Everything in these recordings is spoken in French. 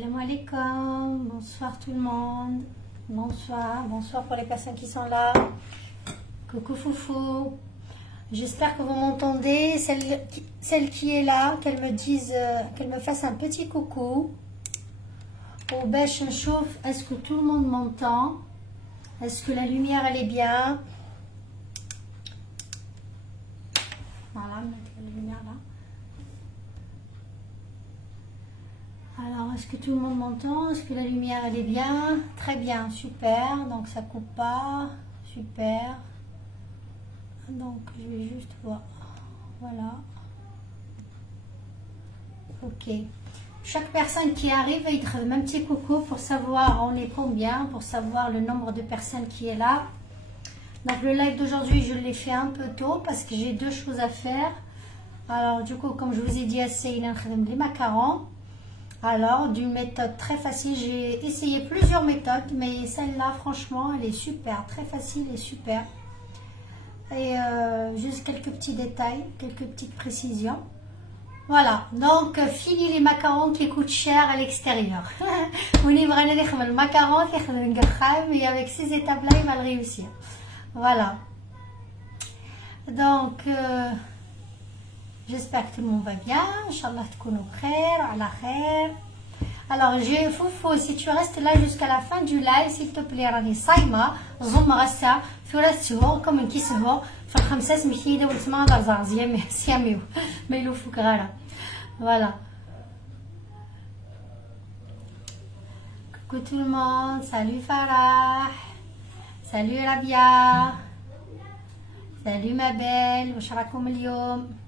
Salam alaikum, bonsoir tout le monde, bonsoir pour les personnes qui sont là, coucou foufou, j'espère que vous m'entendez, celle qui est là, qu'elle me dise, qu'elle me fasse un petit coucou, au bêche chauffe, est-ce que tout le monde m'entend, est-ce que la lumière elle est bien, voilà, mettre la lumière là. Alors, est-ce que tout le monde m'entend? Est-ce que la lumière, elle est bien? Très bien, super. Donc, ça coupe pas. Super. Donc, je vais juste voir. Voilà. Ok. Chaque personne qui arrive, il te donne un petit coucou pour savoir on est combien, pour savoir le nombre de personnes qui est là. Donc, le live d'aujourd'hui, je l'ai fait un peu tôt parce que j'ai deux choses à faire. Alors, du coup, comme je vous ai dit, c'est les macarons. Alors, d'une méthode très facile, j'ai essayé plusieurs méthodes, mais celle-là, franchement, elle est super, très facile et super. Et juste quelques petits détails, quelques petites précisions. Voilà, donc fini les macarons qui coûtent cher à l'extérieur. On y va le macaron, mais avec ces étapes-là, il va le réussir. Voilà. Donc, j'espère que tout le monde va bien. Inch'Allah, تكونوا بخير على خير. Alors, Foufou, si tu restes là jusqu'à la fin du live, s'il te plaît, راني صايمة زوم غسا ثلاث شهور كم نكيسهو في الخمسة مكيدة والثمان درزا سياميو ما يلوفوك غيرها. Voilà. Coucou tout le monde, salut Farah, salut Rabia, salut ma belle, واش راكم اليوم؟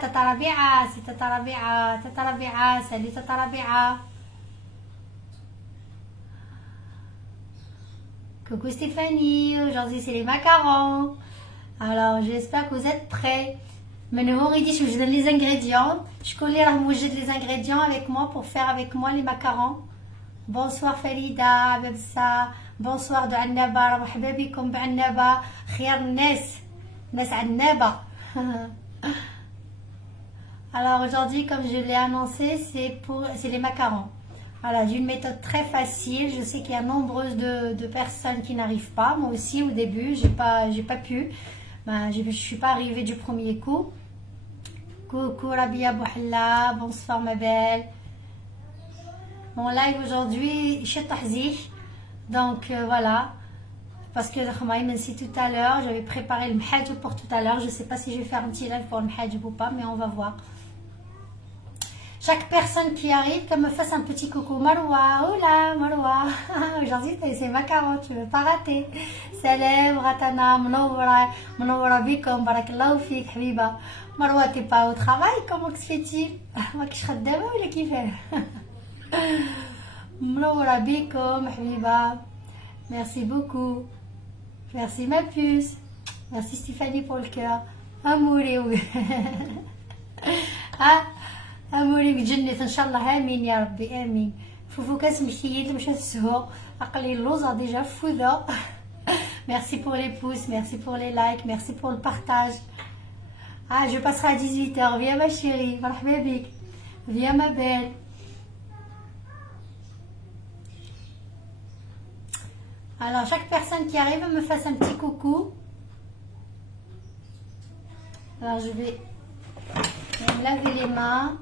Tata Rabia, c'est Tata Rabia, salut Tata Rabia. Coucou Stéphanie, aujourd'hui c'est les macarons. Alors j'espère que vous êtes prêts. Maintenant, je vous donne les ingrédients. Je connais les ingrédients avec moi pour faire avec moi les macarons. Bonsoir Farida, Bebsa. Bonsoir de Annaba, مرحبا بكم بعنابة خير الناس ناس عنابة. Alors aujourd'hui, comme je l'ai annoncé, c'est les macarons. Voilà, j'ai une méthode très facile. Je sais qu'il y a nombreuses de personnes qui n'arrivent pas. Moi aussi, au début, j'ai pas pu. Ben, je suis pas arrivée du premier coup. Coucou Rabia Bouhalla, bonsoir ma belle. Mon live aujourd'hui, chez Tahzih. Donc voilà. Parce que c'est tout à l'heure, j'avais préparé le mhajib pour tout à l'heure. Je ne sais pas si je vais faire un petit live pour le mhajib ou pas, mais on va voir. Chaque personne qui arrive, qu'elle me fasse un petit coucou. Marwa, hola Marwa. Aujourd'hui, c'est macaron, tu ne veux pas rater. Salam, Ratana, Mnowara bikom, barakallahu fik, habiba. Marwa, t'es pas au travail, comment se fait-il? Moi, je serai demain ou le kiffé? Mnowara bikom, habiba. Merci beaucoup. Merci ma puce. Merci Stéphanie pour le cœur. Amouré. أموري بجنة إن شاء الله آمين يا ربي آمين. فوفو كاسمحيلي مشات السهو أقلي اللوزة ديجا فوذا. Merci pour les pouces, merci pour les likes, merci pour le partage. Ah, je passerai à 18h. Viens ma chérie, مرحبا بك. Viens ma belle. Alors, chaque personne qui arrive me fasse un petit coucou. Alors, je vais me laver les mains.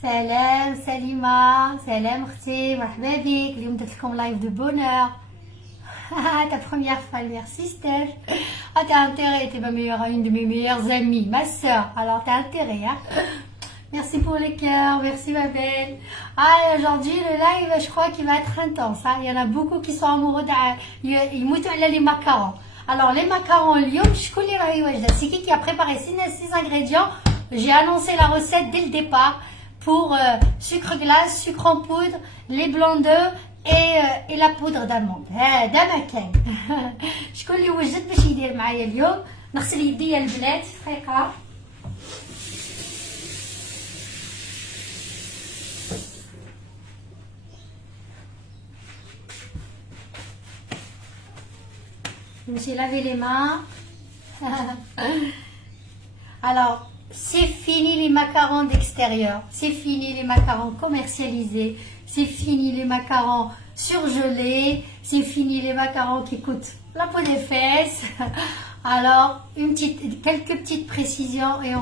Salam, Salima, salam Khti, مرحبا بك. اليوم درت لكم لايف de bonheur. Ta première fois, merci Steph. Ah, t'as intérêt, t'es une de mes meilleures amies, ma soeur. Alors, t'as intérêt, hein. Merci pour les cœurs, merci ma belle. Ah, aujourd'hui, le live, je crois qu'il va être intense. Hein. Il y en a beaucoup qui sont amoureux ils moutent les macarons. Alors, les macarons, c'est qui a préparé ces ingrédients? J'ai annoncé la recette dès le départ pour sucre glace, sucre en poudre, les blancs d'œufs et la poudre d'amande. هذا ما كان. شكون اللي وجد باش يدير معايا اليوم؟ نغسل يدي البنات دقيقة. Je me suis lavé les mains. Alors, c'est fini les macarons d'extérieur, c'est fini les macarons commercialisés, c'est fini les macarons surgelés, c'est fini les macarons qui coûtent la peau des fesses. Alors, quelques petites précisions et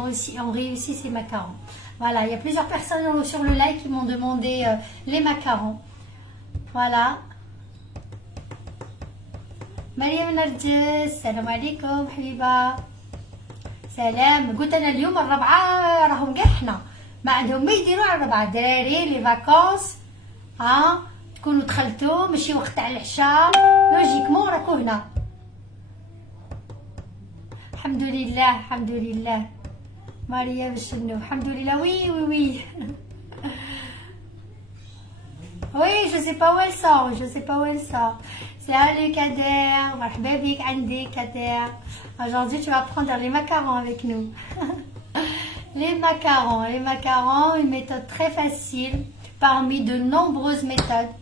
on réussit ces macarons. Voilà, il y a plusieurs personnes sur le live qui m'ont demandé les macarons. Voilà. مريم نرجس السلام عليكم حبيبه. سلام. قلت انا اليوم الربعه راهم كاع حنا ما عندهم ما يديروا على الربعه الدراري لي فاكونس. ها تكونوا دخلتوا ماشي وقت تاع العشاء لوجيكمون راكو هنا. الحمد لله الحمد لله. مريم الشنو الحمد لله. وي وي وي. Oui, je sais pas où elle sort, je sais pas où elle sort. Salut Kader, marhaba bik عندي Kader. Aujourd'hui, tu vas prendre les macarons avec nous. Les macarons, une méthode très facile parmi de nombreuses méthodes.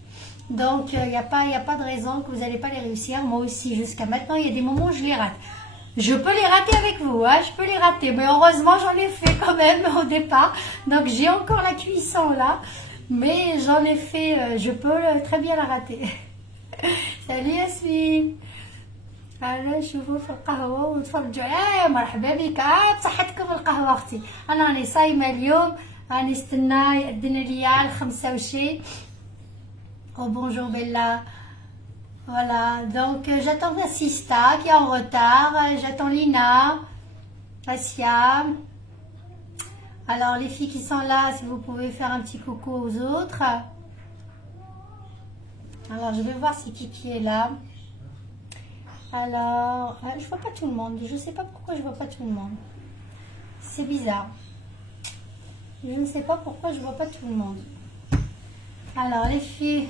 Donc, il n'y a pas de raison que vous n'allez pas les réussir. Moi aussi, jusqu'à maintenant, il y a des moments où je les rate. Je peux les rater avec vous, hein, je peux les rater. Mais heureusement, j'en ai fait quand même au départ. Donc, j'ai encore la cuisson là. Mais j'en ai fait, je peux très bien la rater. Salut Yasmine. انا نشوفوا في القهوه ونتفرجوا. مرحبا بك. بصحتكم القهوه اختي. انا راني صايمه اليوم، راني نستنى يأذن ليا الخمسة وشي. Oh bonjour Bella. Voilà, donc j'attends Sista qui est en retard, j'attends Lina, Asia. Alors les filles qui sont là, si vous pouvez faire un petit coucou aux autres. Alors je vais voir si Kiki est là. Alors, je vois pas tout le monde. Je sais pas pourquoi je vois pas tout le monde. C'est bizarre. Je ne sais pas pourquoi je vois pas tout le monde. Alors les filles,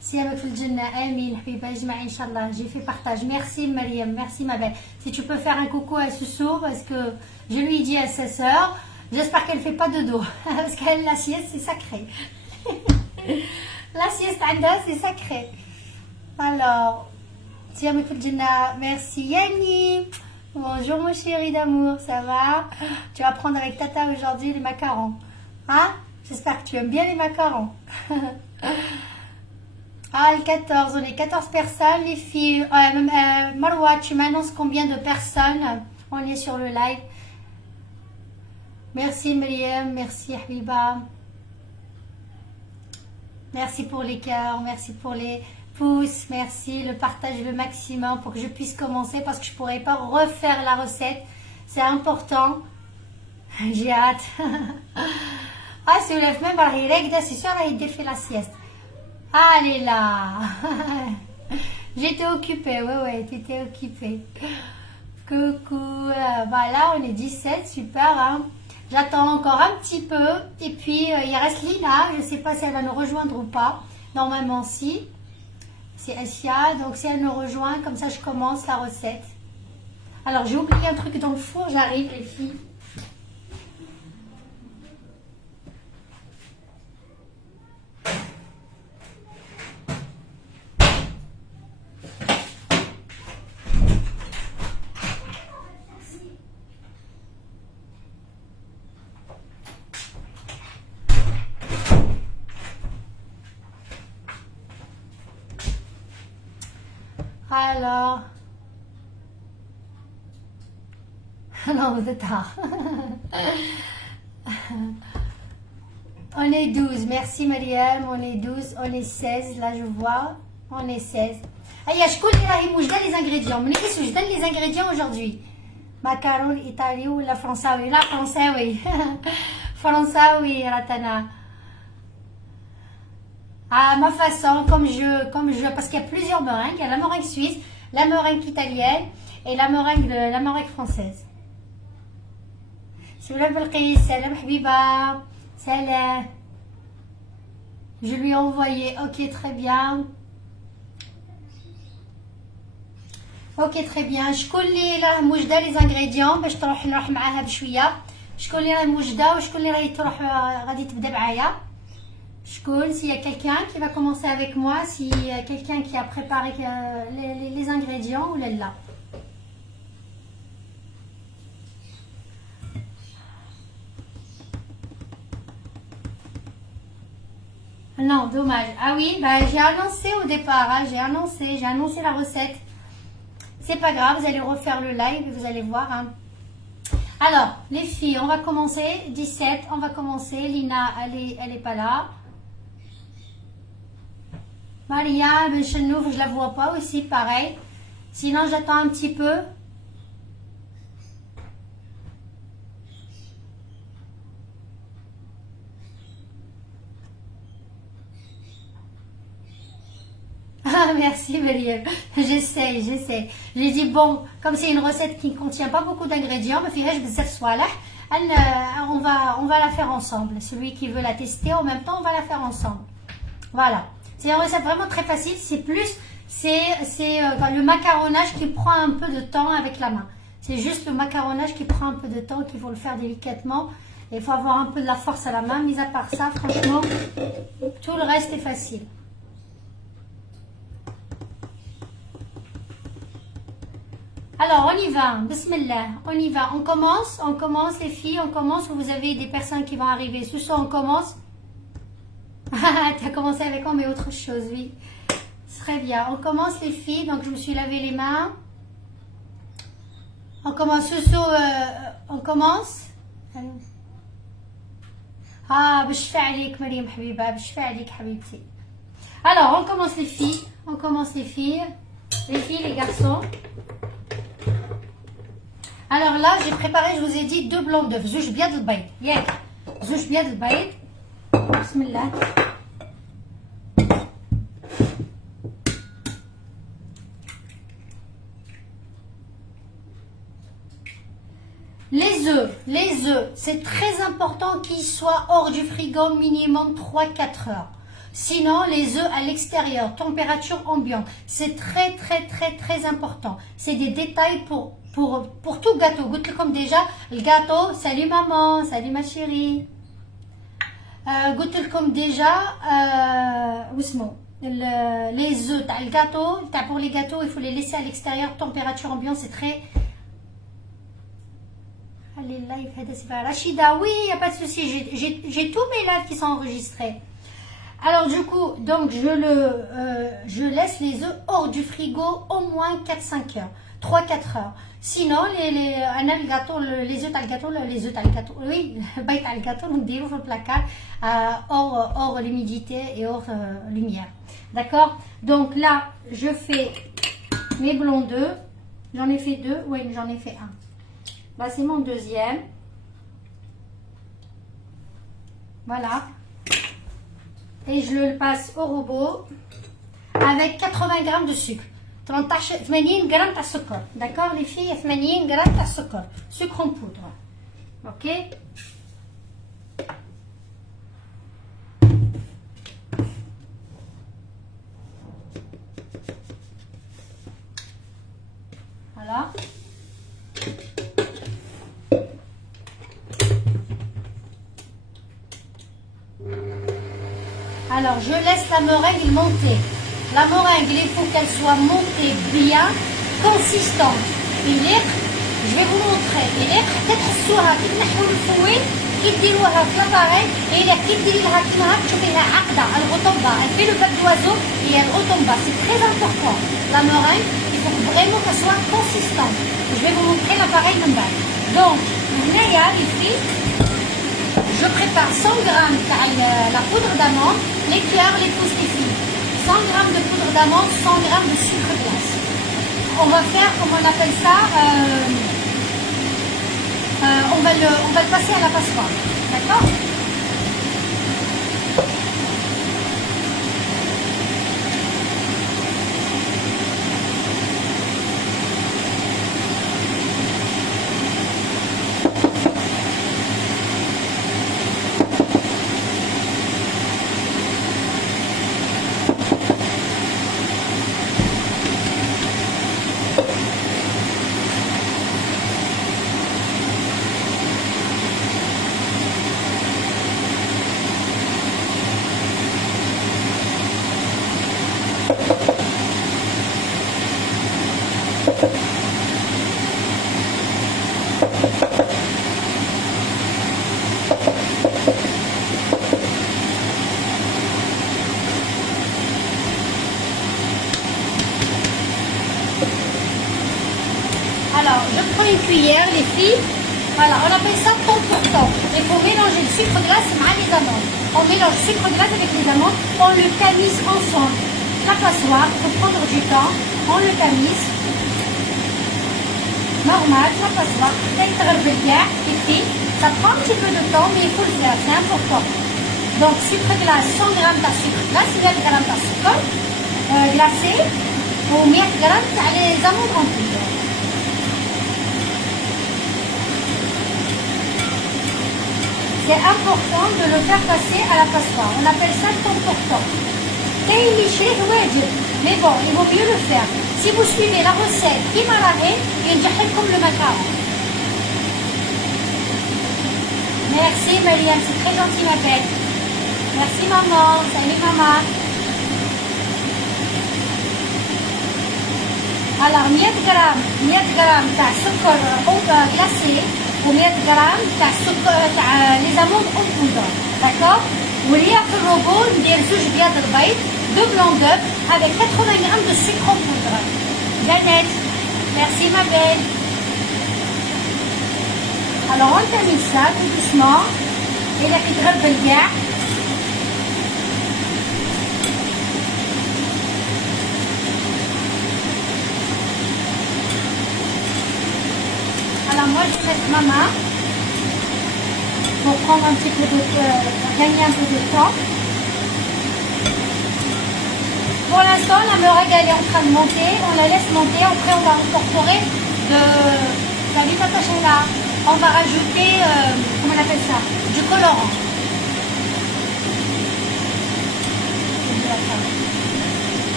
Siamak fil Jannah, Amin, Habiba, Ijma, Inch'Allah. J'ai fait partage. Merci Mariam, merci ma belle. Si tu peux faire un coucou à Soussou, parce que je lui dis à sa soeur, j'espère qu'elle fait pas de dos. Parce qu'elle, la sieste, c'est sacré. La sieste, c'est sacré. Alors, Siamak fil Jannah, merci Yanni. Bonjour mon chéri d'amour, ça va? Tu vas prendre avec Tata aujourd'hui les macarons. Hein? J'espère que tu aimes bien les macarons. Ah, le 14, on est 14 personnes, les filles. Marwa, tu m'annonces combien de personnes? On est sur le live. Merci Myriam, merci Habiba. Merci pour les cœurs, merci pour les pouces, merci. Le partage le maximum pour que je puisse commencer parce que je ne pourrais pas refaire la recette. C'est important. J'ai hâte. Ah, si vous l'avez même par c'est sûr, là, il fait la sieste. Allez là. J'étais occupée, ouais, t'étais occupée. Coucou. Bah là, on est 17, super. Hein. J'attends encore un petit peu. Et puis, il reste Lina. Je ne sais pas si elle va nous rejoindre ou pas. Normalement, si. C'est Asia. Donc, si elle nous rejoint, comme ça, je commence la recette. Alors, j'ai oublié un truc dans le four. J'arrive, les filles. Alors, non, vous êtes tard. On est 12, merci Mariam, on est 12, on est 16, là je vois, on est 16. Aïe, je connais les ingrédients, je donne les ingrédients aujourd'hui. Macaron italien ou la français, oui, la français, oui. Français, oui, Ratana. À ma façon, comme je, parce qu'il y a plusieurs meringues. Il y a la meringue suisse, la meringue italienne et la meringue française. Salam Habiba, salam. Je lui ai envoyé, ok, très bien. Ok, très bien. شكون اللي راه موجده les ingrédients باش تروح نروح معاها بشويه. شكون اللي راه موجده وشكون اللي راهي تروح غادي تبدا معايا. S'il y a quelqu'un qui va commencer avec moi, s'il y a quelqu'un qui a préparé les ingrédients ou là. Non, dommage. Ah oui, bah, j'ai annoncé au départ, hein, j'ai annoncé la recette. C'est pas grave, vous allez refaire le live et vous allez voir. Hein. Alors, les filles, on va commencer. 17, on va commencer. Lina, elle est pas là. Maria, Benchenouf, je la vois pas aussi, pareil. Sinon, j'attends un petit peu. Ah, merci Marie. J'essaie. J'ai dit, bon, comme c'est une recette qui ne contient pas beaucoup d'ingrédients, on va la faire ensemble. Celui qui veut la tester, en même temps, on va la faire ensemble. Voilà. C'est une recette vraiment très facile. C'est le macaronnage qui prend un peu de temps avec la main. C'est juste le macaronnage qui prend un peu de temps, qu'il faut le faire délicatement. Il faut avoir un peu de la force à la main. Mis à part ça, franchement, tout le reste est facile. Alors, on y va. Bismillah. On y va. On commence les filles. On commence. Vous avez des personnes qui vont arriver. Ce soir, on commence. Tu as commencé avec moi, mais autre chose, oui. Très bien. On commence les filles. Donc, je me suis lavé les mains. On commence. On commence. Ah, بشفى عليك مريم حبيبة. بشفى عليك حبيبتي. Alors, on commence les filles. On commence les filles. Les filles, les garçons. Alors là, j'ai préparé, je vous ai dit, 2 blancs d'œufs. زوج بيض البيض. ياك. زوج بيض البيض. بسم الله. Les œufs, c'est très important qu'ils soient hors du frigo minimum 3-4 heures. Sinon, les œufs à l'extérieur, température ambiante, c'est très important. C'est des détails pour tout gâteau. Goûtez comme déjà, le gâteau, salut maman, salut ma chérie. Goûtez comme déjà, les œufs, le gâteau, pour les gâteaux, il faut les laisser à l'extérieur, température ambiante, c'est très... Allez, live, Rachida, oui, il n'y a pas de souci, j'ai tous mes lives qui sont enregistrés. Alors du coup, donc je laisse les œufs hors du frigo au moins 4-5 heures, 3-4 heures. Sinon, les œufs à gâteau, oui, le gâteau, nous déroule le placard hors l'humidité et hors lumière. D'accord? Donc là, je fais mes blancs d'œufs. J'en ai fait 2, oui, j'en ai fait un. Là, c'est mon deuxième. Voilà. Et je le passe au robot avec 80 grammes de sucre. 80 grammes de sucre. D'accord, les filles? 80 grammes de sucre. Sucre en poudre. Ok? Voilà. Alors, je laisse la meringue monter. La meringue, il faut qu'elle soit montée bien, consistante. Je vais vous montrer. peut-être الصورة كي تنحوا الفويل كي ديروها في لاباريل هي كي ديري لها كيما تشوفيها عقدة الغطمبة. Elle fait le bec d'oiseau et elle retombe. C'est très important. La meringue, il faut vraiment qu'elle soit consistante. Je vais vous montrer l'appareil de base. Donc, هنايا les filles, je prépare 100 grammes de la poudre d'amande, les cœurs, les pousses des filles. 100 grammes de poudre d'amande, 100 grammes de sucre glace. On va faire, comment on appelle ça, on va le passer à la passoire. D'accord? Alors, je prends une cuillère, les filles. Voilà, on appelle ça temps pour temps. Il faut mélanger le sucre glace avec les amandes. On mélange le sucre glace avec les amandes, on le tamise ensemble. La passoire, il faut prendre du temps, on le tamise. Normal, la passoire, les filles. Ça prend un petit peu de temps, mais il faut le faire, c'est important. Donc, sucre glace, 100 g de sucre glace, 100 g de sucre glacé, ou 100 g les amandes en poudre. C'est important de le faire passer à la passoire. On appelle ça temps pour temps. Mais bon, il vaut mieux le faire. Si vous suivez la recette qui m'a l'arrêt, il y a comme le macaron. Merci Mariam, c'est très gentil ma belle. Merci maman, salut maman. Alors 100 g تاع سكر glacé و 100 g تاع les amandes en poudre. D'accord. واللي في الروبو ندير 2 بياض البيض 2 blancs d'œuf avec 80 g de sucre en poudre. Jeannette, merci ma belle. Alors on tamise ça tout doucement. Et là qui تغبل كاع. Alors moi je vais mettre ma main pour prendre un petit peu de gagner un peu de temps. Pour l'instant la meringue elle est en train de monter, on la laisse monter, après on va incorporer de la vitamine là. On va rajouter comment on appelle ça, du colorant.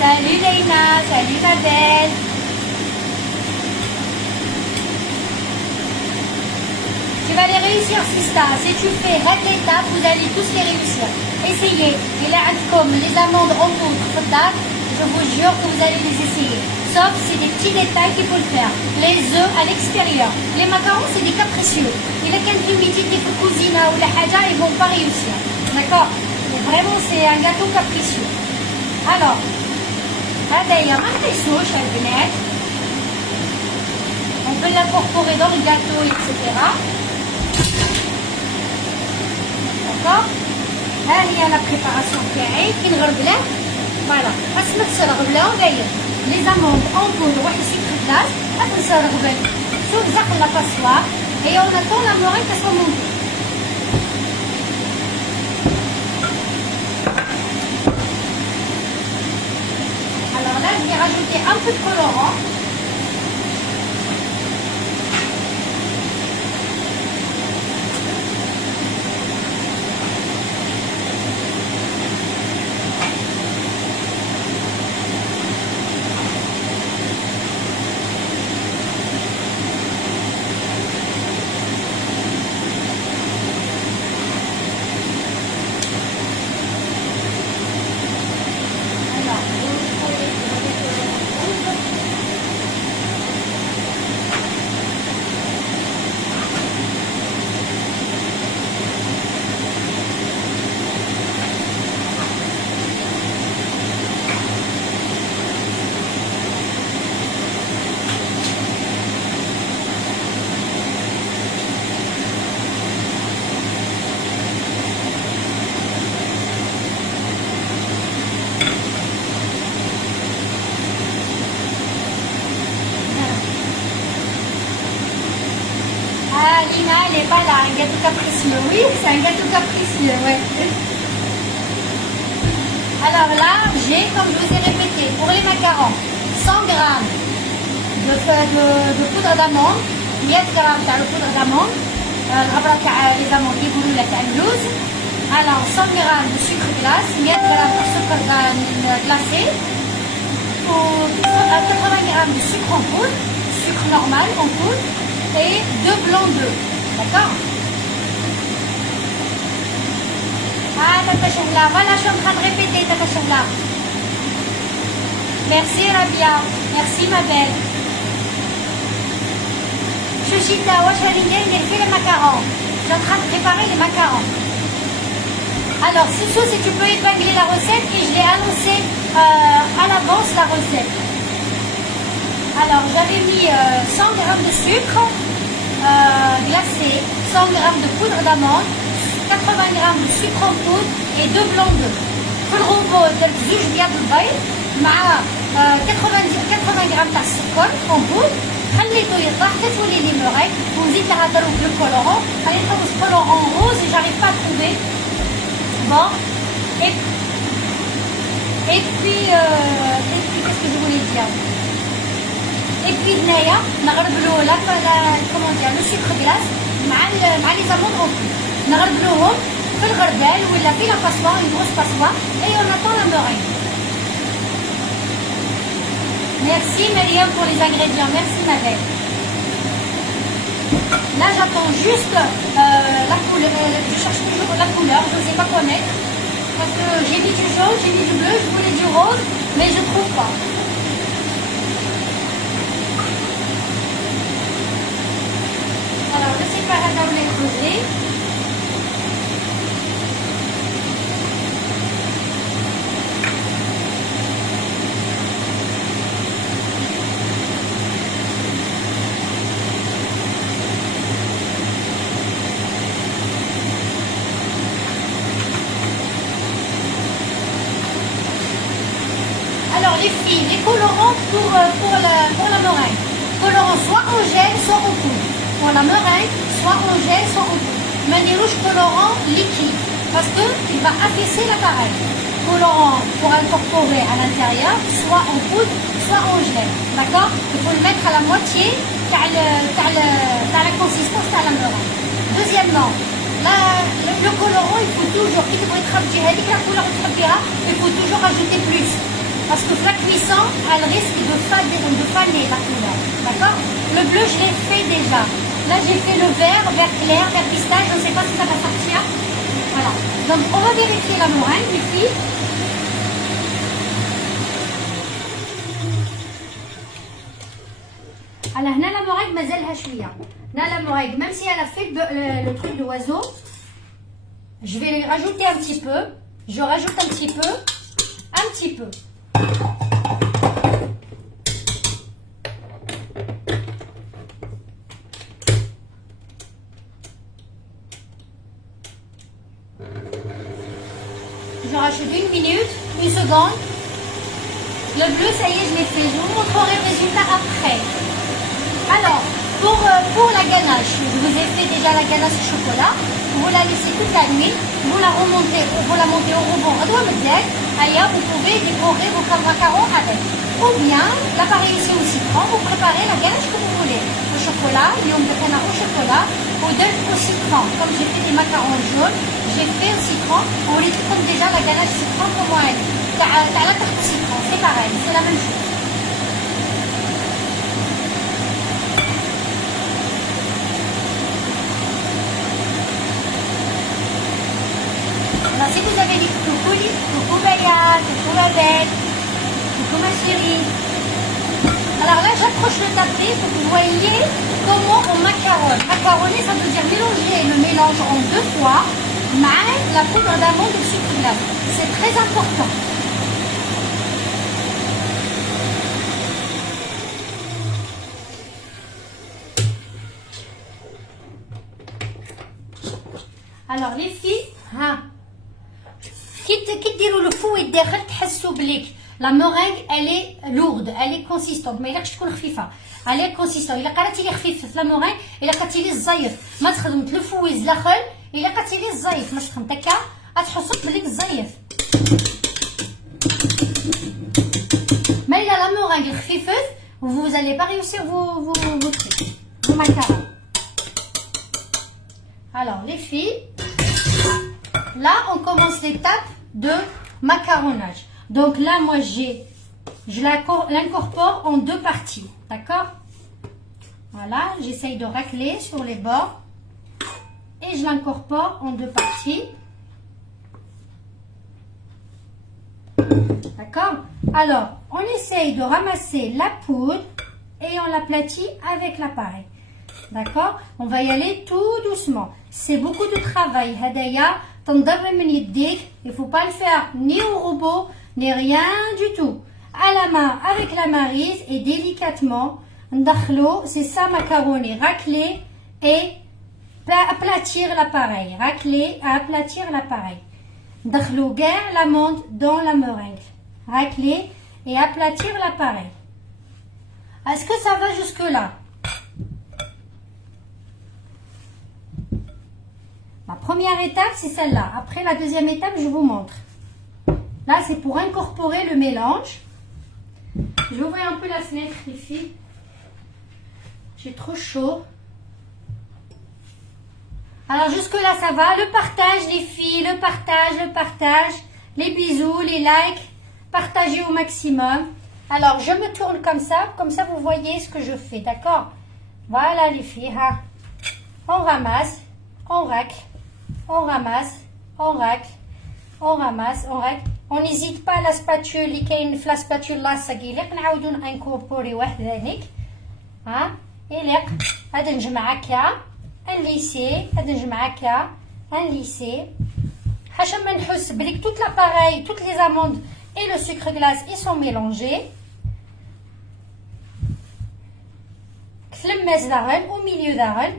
Salut Leïna, salut ma belle. Tu vas les réussir, Sista. Si tu fais cette étape, vous allez tous les réussir. Essayez. Et là, comme les amandes en poudre, je vous jure que vous allez les essayer. Sauf c'est des petits détails qu'il faut le faire. Les œufs à l'extérieur. Les macarons, c'est des capricieux. Il y a quelques l'humidité de cuisine ou la haja, ils ne vont pas réussir. D'accord. Vraiment, c'est un gâteau capricieux. Alors, هذايا ما نقيسوش البنات. On peut l'incorporer dans le gâteau, etc. D'accord. ها هي la préparation تاعي كي نغربله. Voilà. اسمك سرغبله وداير les amandes en poudre واحد sucre glace. نسرغبل شوف زق la passoire et on attend la meringue qu'elle soit montée. Alors là, je vais rajouter un peu de colorant. Lina, elle n'est pas là, un gâteau capricieux. Oui, c'est un gâteau capricieux, ouais. Alors là, j'ai, comme je vous ai répété, pour les macarons, 100 g de poudre d'amande, 100 g de poudre d'amande, les amandes qui voulaient la loose. Alors, 100 g de sucre glace, 100 g de sucre glacé, 80 g de sucre en poudre, sucre normal en poudre, et 2 blancs d'œufs. D'accord. Ah, Tata Chahla, voilà, je suis en train de répéter, Tata Chahla. Merci Rabia, merci ma belle. Chuchita, wash j'ai fait les macarons. Je suis en train de préparer les macarons. Alors, Soussou, si tu peux épingler la recette, et je l'ai annoncé à l'avance la recette. Alors, j'avais mis 100 g de sucre glacé, 100 g de poudre d'amande, 80 g de sucre en poudre et 2 blancs d'œufs. في الغوبو درت زوج بياض البيض مع 80 غرام تاع السكر en poudre. خليته يطلع حتى تولي لي موريك ونزيد لها ضرب لو كولورون. راني نحوس كولورون روز et j'arrive pas à trouver. Bon, et puis qu'est-ce que je voulais dire? Et puis هنايا نغربلو comment dire le sucre glace مع les amandes en poudre. نغربلوهم في الغربال ولا في لا passoire, une grosse passoire, et on attend la meringue. Merci Myriam pour les ingrédients, merci ma belle. Là j'attends juste la couleur, je cherche toujours la couleur, je ne sais pas connaître, parce que j'ai mis du jaune, j'ai mis du bleu, je voulais du rose, mais je ne trouve pas. Alors je sais pas là où les creuser. Alors les filles, les colorants pour la meringue. Colorant soit en gel, soit en poudre. Pour la meringue, soit en gel, soit en poudre. Mais des rouges colorants liquides, parce qu'il va affaisser l'appareil. Colorant pour incorporer à l'intérieur, soit en poudre, soit en gel. D'accord? Il faut le mettre à la moitié dans la consistance de la meringue. Deuxièmement, le colorant, il faut toujours, il faut il faut toujours ajouter plus. Parce que la cuisson, elle risque de faner la couleur. D'accord? Le bleu, je l'ai fait déjà. Là, j'ai fait le vert clair, vert pistache. Je ne sais pas si ça va sortir. Voilà. Donc, on va vérifier la meringue, les filles. Alors, là, la meringue, mazalha shouya. Là, la meringue, même si elle a fait le truc de oiseau, je vais rajouter un petit peu. Je rajoute un petit peu. Un petit peu. Je rajoute une minute, une seconde. Le bleu, ça y est, je l'ai fait. Je vous montrerai le résultat après. Alors, pour la ganache, je vous ai fait déjà la ganache au chocolat. Vous la laissez toute la nuit. Vous la montez au rebond à doigt medlec. Ailleurs, vous pouvez décorer vos macarons avec. Ou bien, l'appareil ici au citron, vous préparez la ganache que vous voulez. Au chocolat, il y a au chocolat, au citron. Comme j'ai fait des macarons jaunes, j'ai fait au citron. On les trouve déjà la ganache citron comment elle est. T'as la tarte citron, c'est pareil, c'est la même chose. Alors, si vous avez dit coucou Baya, coucou ma belle, coucou ma chérie. Alors là, j'approche le tablé pour que vous voyez comment on macaronne. Macaronner, ça veut dire mélanger le mélange en 2 fois, mais la poudre d'amande et le sucre glace. C'est très important. Alors les filles, كي ديروا لو فوي الداخل تحسوا بليك لا مورينغ الي لورد الي كونسيستونت ما يلاكش تكون خفيفه الي كونسيستون. الا قراتي لي خفيف لا مورينغ الا قراتي لي الزيف ما تخدمت لو فوي الداخل الا قراتي لي الزيف ما تخدمت هكا غتحسوا بليك الزيف. ما الا لا مورينغ خفيفه vous allez pas réussir vos macarons. Alors les filles, là on commence l'étape de macaronnage. Donc là moi je l'incorpore en 2 parties, d'accord? Voilà, j'essaye de racler sur les bords et je l'incorpore en 2 parties. D'accord? Alors on essaye de ramasser la poudre et on l'aplatit avec l'appareil. D'accord? On va y aller tout doucement. C'est beaucoup de travail. Hadaya, il ne faut pas le faire ni au robot, ni rien du tout. à la main avec la maryse et délicatement ندخلو, c'est ça macaroni, racler et aplatir l'appareil, racler et aplatir l'appareil. ندخلو كاع l'amande dans la meringue, racler et aplatir l'appareil. Est-ce que ça va jusque là? La première étape, c'est celle-là. Après, la deuxième étape, je vous montre. Là, c'est pour incorporer le mélange. Je vais ouvrir un peu la fenêtre, les filles. J'ai trop chaud. Alors, jusque-là, ça va. Le partage, les filles, le partage. Les bisous, les likes. Partagez au maximum. Alors, je me tourne comme ça vous voyez ce que je fais, d'accord? Voilà, les filles. Hein. On ramasse, on racle. On ramasse, on racle, on ramasse, on racle. On n'hésite pas à la spatule اللي كاين في la spatule لاصق يليق نعاودو انكوربوري واحد ذلك. ها يليق. هذا نجمع هكا نليسي، هذا نجمع هكا نليسي. حاشا ما نحس بليك tout l'appareil, toutes les amandes et le sucre glace ils sont mélangés. تلمس داغن au milieu داغن.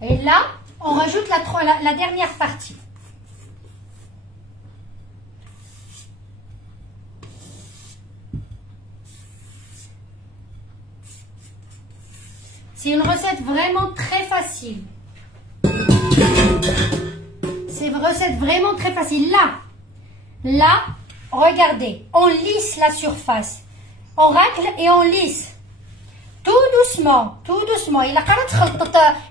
Et là, on rajoute la dernière partie. C'est une recette vraiment très facile. C'est une recette vraiment très facile. Là, regardez, on lisse la surface. On racle et on lisse. Tout doucement. Il a pas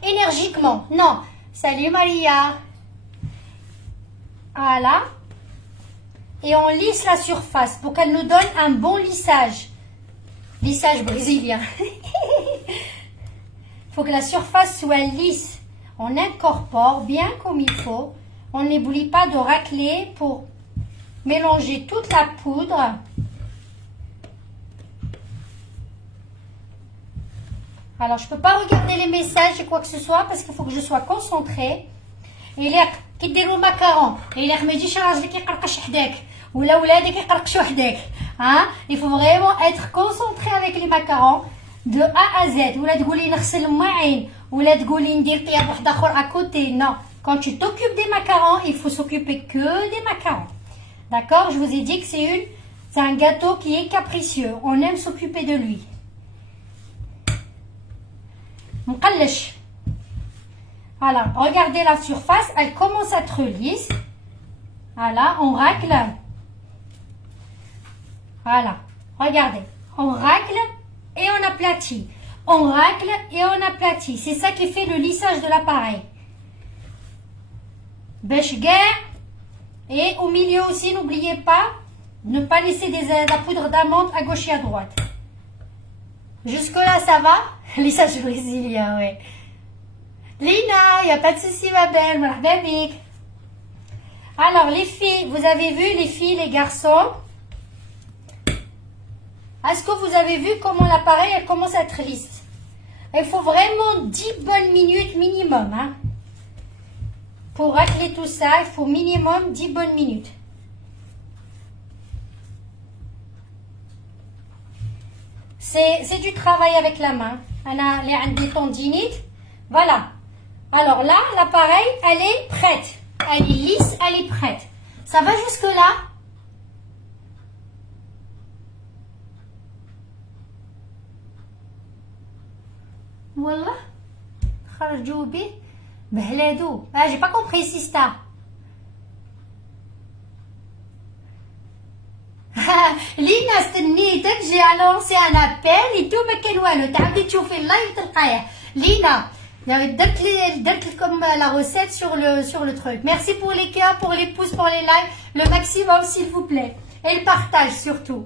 énergiquement. Non. Salut Maria. Voilà. Et on lisse la surface pour qu'elle nous donne un bon lissage. Lissage brésilien. Il faut que la surface soit lisse. On incorpore bien comme il faut. On n'oublie pas de racler pour mélanger toute la poudre. Alors, je ne peux pas regarder les messages et quoi que ce soit parce qu'il faut que je sois concentrée. Et là, كي ديروا الماكارون إلا ما يجيش راجلك يقرقش حداك ولا ولادك يقرقشوا حداك. Il faut vraiment être concentré avec les macarons de A à Z. ولا تقولي نغسل الماعين ولا تقولي ندير طياب واحد اخر à côté. Non, quand tu t'occupes des macarons, il faut s'occuper que des macarons. D'accord? Je vous ai dit que c'est un gâteau qui est capricieux. On aime s'occuper de lui. مقلش. Voilà, regardez la surface, elle commence à être lisse. Voilà, on racle. Voilà, regardez, on racle et on aplatit. On racle et on aplatit. C'est ça qui fait le lissage de l'appareil. Et au milieu aussi, n'oubliez pas ne pas laisser la poudre d'amande à gauche et à droite. Jusque là, ça va? Lissage brésilien, ouais. Lina, il n'y a pas de souci, ma belle. Marhaba bik. Alors, les filles, vous avez vu, les filles, les garçons? Est-ce que vous avez vu comment l'appareil, elle commence à être lisse? Il faut vraiment 10 bonnes minutes minimum. Hein? Pour racler tout ça, il faut minimum 10 bonnes minutes. C'est du travail avec la main. On a les tendinites. Voilà. Alors là, l'appareil, elle est prête. Elle est lisse, elle est prête. Ça va jusque là? Voilà. خرجوا به بهلادو. Ah, j'ai pas compris, Sista. لينا استنيتك جي لونسي ان ابل ايتو ما كان والو تعاودي تشوفي اللايف تلقايه لينا درت لكم la recette sur le truc. Merci pour les cœurs, pour les pouces, pour les likes, le maximum s'il vous plaît et le partage surtout.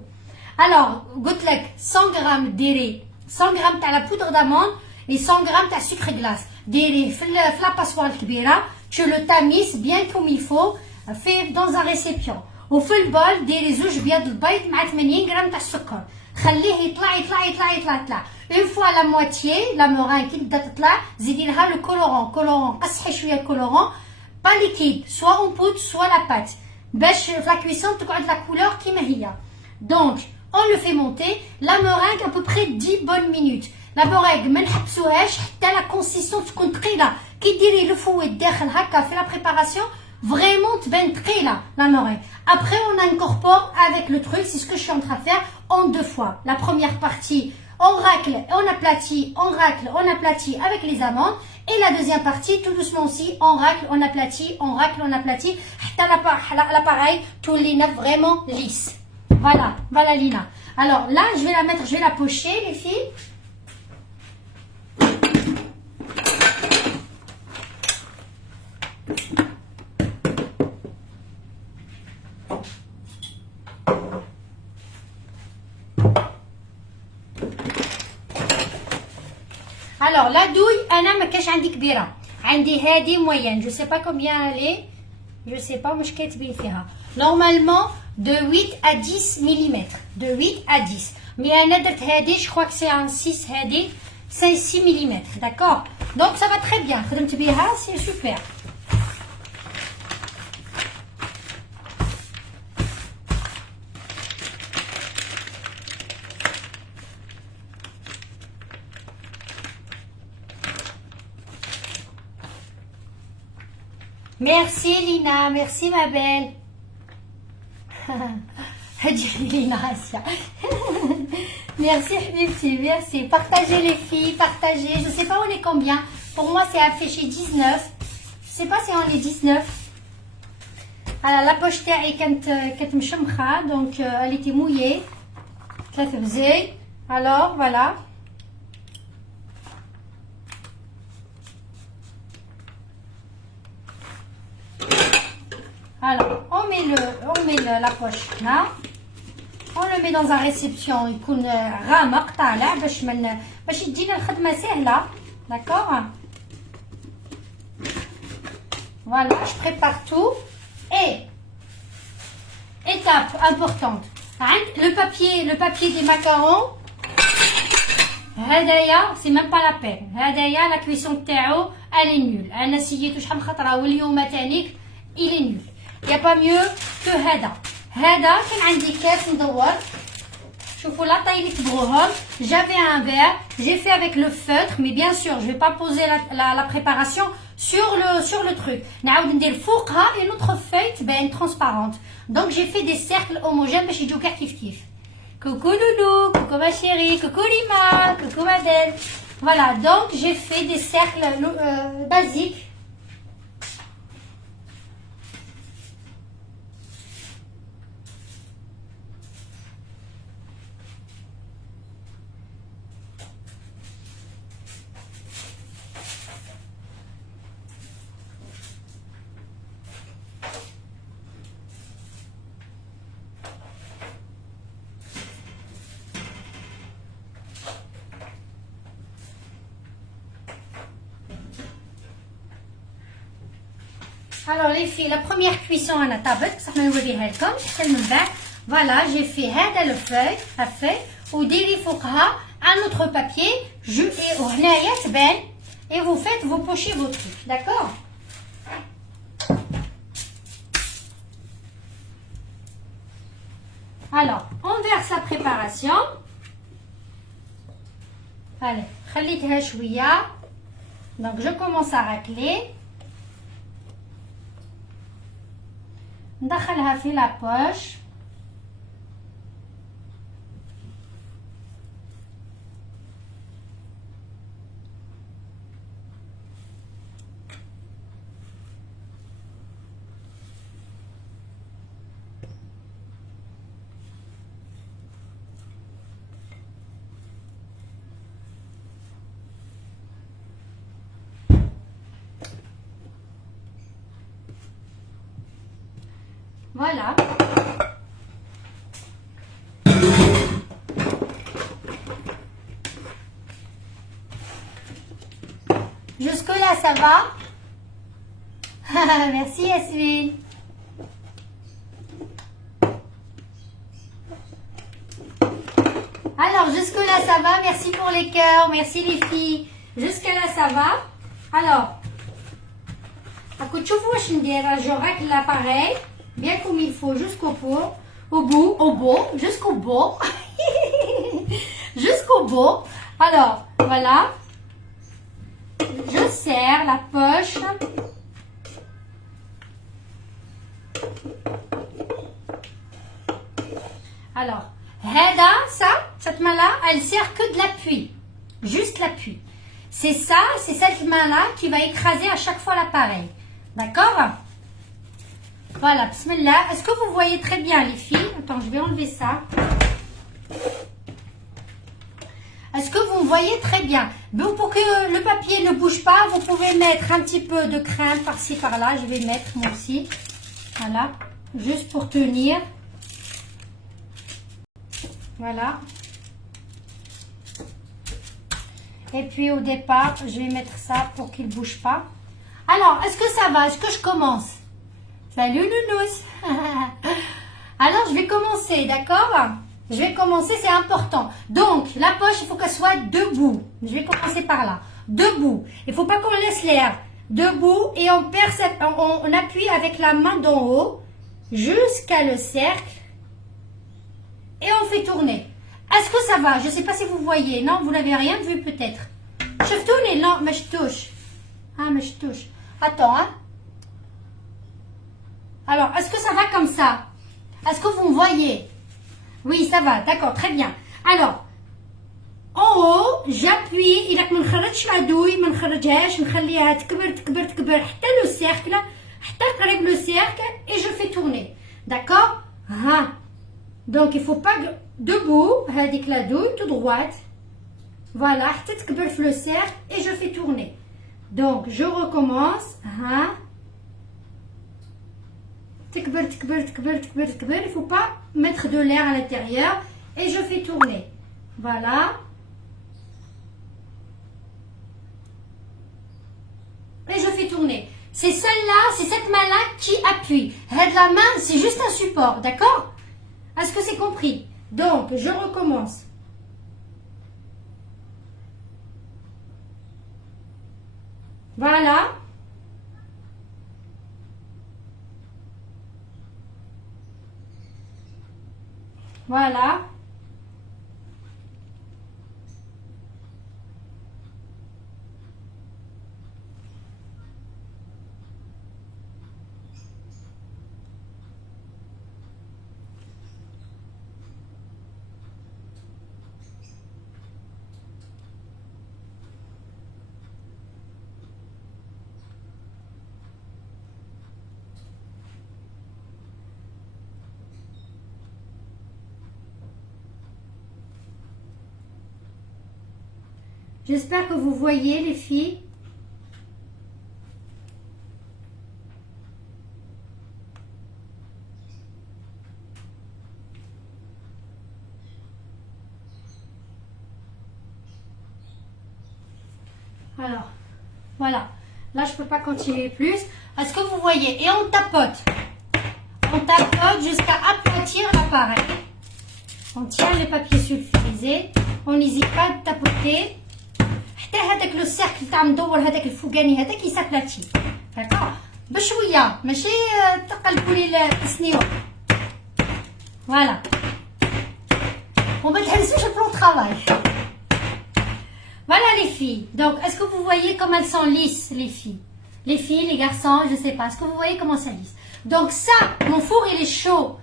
Alors قلت لك 100 غرام ديري 100 غرام تاع la poudre d'amande et 100 غرام تاع sucre glace. ديريه في la passoire الكبيره. Tu le tamises bien comme il faut. Fais dans un récipient. وفي البول ديري 2 بيض البيض مع 80 غرام تاع السكر. خليه يطلع. Une fois la moitié, la meringue qui تبدا تطلع زيدي لها le colorant. قصحي شويه الكولورون. Pas liquide, soit en poudre, soit la pâte. باش في la cuisson تقعد la couleur كيما هي. Donc on le fait monter la meringue à peu près 10 bonnes minutes. La meringue ما نحبسوهاش حتى la consistance تكون ثقيله. كي ديري لو فوي داخل هكا في la préparation vraiment تبان ثقيله la meringue. Après on incorpore avec le truc, c'est ce que je suis en train de faire en deux fois. La première partie on racle, on aplatit, on racle, on aplatit avec les amandes. Et la deuxième partie, tout doucement aussi, on racle, on aplatit, on racle, on aplatit. L'appareil, tout l'ina vraiment lisse. Voilà, voilà Lina. Alors là, je vais la mettre, je vais la pocher les filles. Alors la douille, انا ما كاش عندي كبيره, عندي هذه moyenne, je sais pas combien elle est, je sais pas مش كاتبين فيها. Normalement de 8 à 10 mm, de 8 à 10. Mais انا درت هذه, je crois que c'est un 6 هذه, c'est 6 mm, d'accord? Donc ça va très bien. خدمت بها, c'est super. Merci Lina, merci ma belle. Lina, merci Habibti, merci. Partagez les filles, partagez. Je sais pas on est combien. Pour moi c'est affiché 19. Je sais pas si on est 19. Alors la poche تاعي كانت مشمخة, donc elle était mouillée. ثلاث بزي. Alors voilà. Alors, on met la poche là. On le met dans un récipient يكون غامق طالع باش يدينا الخدمة سهلة. D'accord? Voilà, je prépare tout. Et étape importante. Le papier des macarons. هدايا c'est même pas la peine. هدايا la cuisson تاعو elle est nulle. أنا سييتو شحال من خطرة واليوم تانيك il est nul. Il n'y a pas mieux que هذا. هذا كان عندي كاس مدور. شوفوا لا طاي اللي تبغوهم. J'avais un verre. J'ai fait avec le feutre, mais bien sûr, je vais pas poser la préparation sur le truc. نعاود ندير فوقها une autre feuille تبان transparente. Donc j'ai fait des cercles homogènes باش يجيو كيف كيف. Coucou Loulou, coucou ma chérie, coucou Lima, coucou ma belle. Voilà, donc j'ai fait des cercles basiques. Alors les filles, la première cuisson à la table, ça me نوريها لكم حتى من بعد. Voilà, j'ai fait هذا le feuille, la feuille, وديري فوقها un autre papier, وهنايا تبان, et vous pochez vos trucs, d'accord? Alors, on verse la préparation. Allez, خليتها شوية. Donc je commence à racler. ندخلها في لا بوش. Voilà. Jusque-là, ça va? Merci Yasmine. Alors, jusque-là, ça va? Merci pour les cœurs. Merci les filles. Jusque-là, ça va? Alors, je racle l'appareil. bien comme il faut jusqu'au bout, au bout, jusqu'au bout, jusqu'au bout. Alors, voilà, je serre la poche. Alors, cette main-là, elle sert que de l'appui, juste l'appui. C'est ça, c'est cette main-là qui va écraser à chaque fois l'appareil. D'accord? Voilà, bismillah. Est-ce que vous voyez très bien les filles? Attends, je vais enlever ça. Est-ce que vous me voyez très bien? Donc, pour que le papier ne bouge pas, vous pouvez mettre un petit peu de crème par-ci, par-là. Je vais mettre moi aussi. Voilà, juste pour tenir. Voilà. Et puis au départ, je vais mettre ça pour qu'il ne bouge pas. Alors, est-ce que ça va? Est-ce que je commence? Salut Nounous. Alors, je vais commencer, d'accord? Je vais commencer, c'est important. Donc, la poche, il faut qu'elle soit debout. Je vais commencer par là. Debout. Il ne faut pas qu'on laisse l'air. Debout et on appuie avec la main d'en haut jusqu'à le cercle. Et on fait tourner. Est-ce que ça va? Je ne sais pas si vous voyez. Non, vous n'avez rien vu peut-être. Je tourne. Non, mais je touche. Ah, mais je touche. Attends, hein. Alors, est-ce que ça va comme ça? Est-ce que vous me voyez? Oui, ça va. D'accord, très bien. Alors, en haut, j'appuie. Il a que ما نخرجش la douille, ما نخرجهاش, نخليها تكبر تكبر تكبر حتى le cercle, حتى قريب le cercle et je fais tourner. D'accord? Ah. Donc, il ne faut pas debout, avec la douille, tout droite. Voilà, le cercle et je fais tourner. Donc, je recommence. Il ne faut pas mettre de l'air à l'intérieur et je fais tourner. Voilà. Et je fais tourner. C'est celle-là, c'est cette main-là qui appuie. La main, c'est juste un support, d'accord? Est-ce que c'est compris? Donc, je recommence. Voilà. Voilà. J'espère que vous voyez les filles. Alors, voilà. Là, je ne peux pas continuer plus. Est-ce que vous voyez? Et on tapote. On tapote jusqu'à aplatir l'appareil. On tient les papiers sulfurisés. On n'hésite pas de tapoter. هذاك لو سيركل تاع مدور هذاك الفوقاني هذاك يسابلاتي داكوغ بشويه ماشي تقلبوا لي السنيوه فوالا وما تهرسوش البلون طرافاي voilà les filles. Donc est-ce que vous voyez comme elles sont lisses les filles les garçons, je sais pas, est-ce que vous voyez comment ça lisse? Donc ça, mon four il est chaud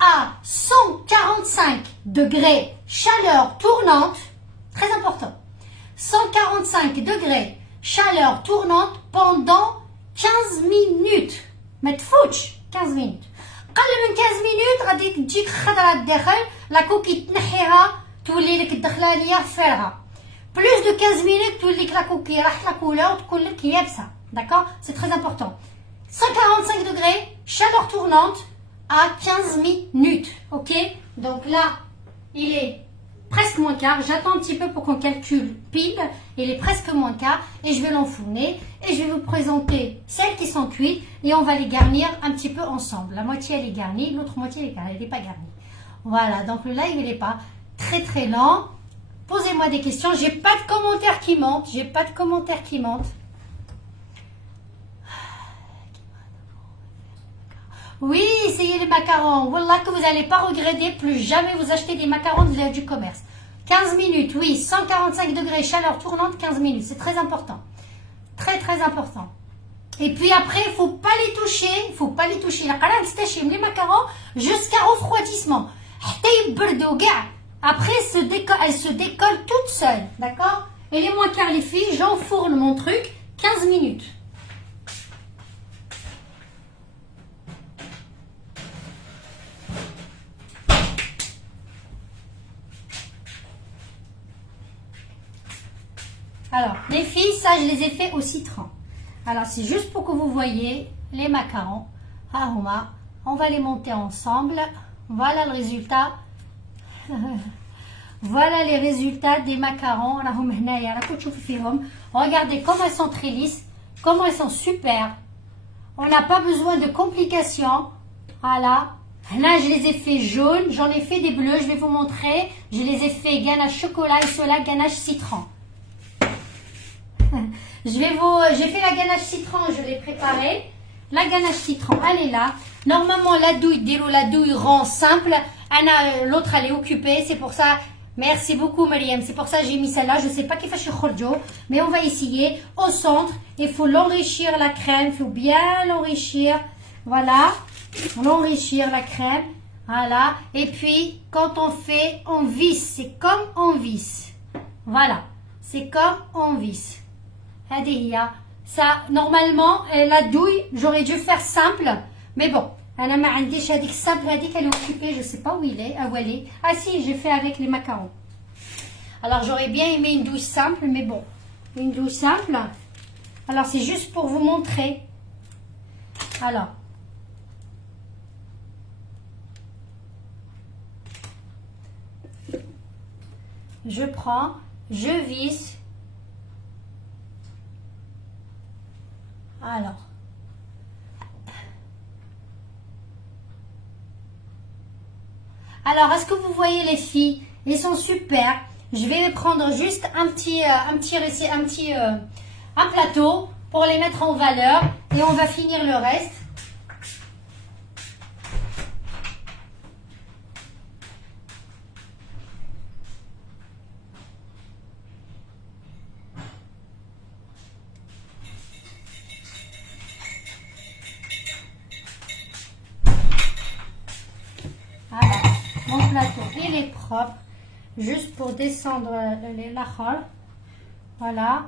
à 145 degrés chaleur tournante, très important. 145 degrés, chaleur tournante pendant 15 minutes. ما تفوتش 15 minutes. قل من 15 minutes غادي تجيك خضرة الداخل لا كوكي تنحيها تولي لك الدخلانية فارغة. Plus de 15 minutes تولي لك لا كوكي راحت لا كولور وتكون لك يابسة. D'accord? C'est très important. 145 degrés, chaleur tournante à 15 minutes. Ok? Donc là, il est presque moins quart. J'attends un petit peu pour qu'on calcule pile. Il est presque moins quart et je vais l'enfourner et je vais vous présenter celles qui sont cuites et on va les garnir un petit peu ensemble. La moitié elle est garnie, l'autre moitié elle n'est pas garnie. Voilà, donc le live il n'est pas très très lent. Posez-moi des questions. J'ai pas de commentaires qui montent. J'ai pas de commentaires qui montent. Oui, essayez les macarons. Wallah que vous n'allez pas regretter, plus jamais vous achetez des macarons du commerce. 15 minutes, oui, 145 degrés, chaleur tournante, 15 minutes. C'est très important. Très, très important. Et puis après, il ne faut pas les toucher. Il ne faut pas les toucher. Les macarons jusqu'à refroidissement. Après, elle se décolle toute seule. D'accord? Et les moins quart, les filles, j'enfourne mon truc 15 minutes. Alors, les filles, ça, je les ai fait au citron. Alors, c'est juste pour que vous voyez les macarons. Haouma, on va les monter ensemble. Voilà le résultat. Voilà les résultats des macarons. Regardez comment elles sont très lisses, comment elles sont super. On n'a pas besoin de complications. Voilà. Là, je les ai fait jaunes, j'en ai fait des bleus, je vais vous montrer. Je les ai fait ganache chocolat et ceux-là ganache citron. J'ai fait la ganache citron, je l'ai préparée. La ganache citron, elle est là. Normalement, la douille rend simple. L'autre, elle est occupée. C'est pour ça, merci beaucoup, Mariam. C'est pour ça que j'ai mis celle-là. Je ne sais pas qui fait chez Khorjo, mais on va essayer. Au centre, il faut l'enrichir, la crème. Il faut bien l'enrichir. Voilà. L'enrichir, la crème. Voilà. Et puis, quand on fait, on visse. C'est comme on visse. Voilà. C'est comme on visse. Ça, normalement, la douille, j'aurais dû faire simple, mais bon, elle est occupée, je ne sais pas où il est, où elle est. Ah si, j'ai fait avec les macarons. Alors, j'aurais bien aimé une douille simple, mais bon, une douille simple. Alors, c'est juste pour vous montrer. Alors, je prends, je visse. Alors, est-ce que vous voyez les filles? Ils sont super. Je vais prendre juste un plateau pour les mettre en valeur et on va finir le reste. Mon plateau, il est propre. Juste pour descendre la khol. Voilà.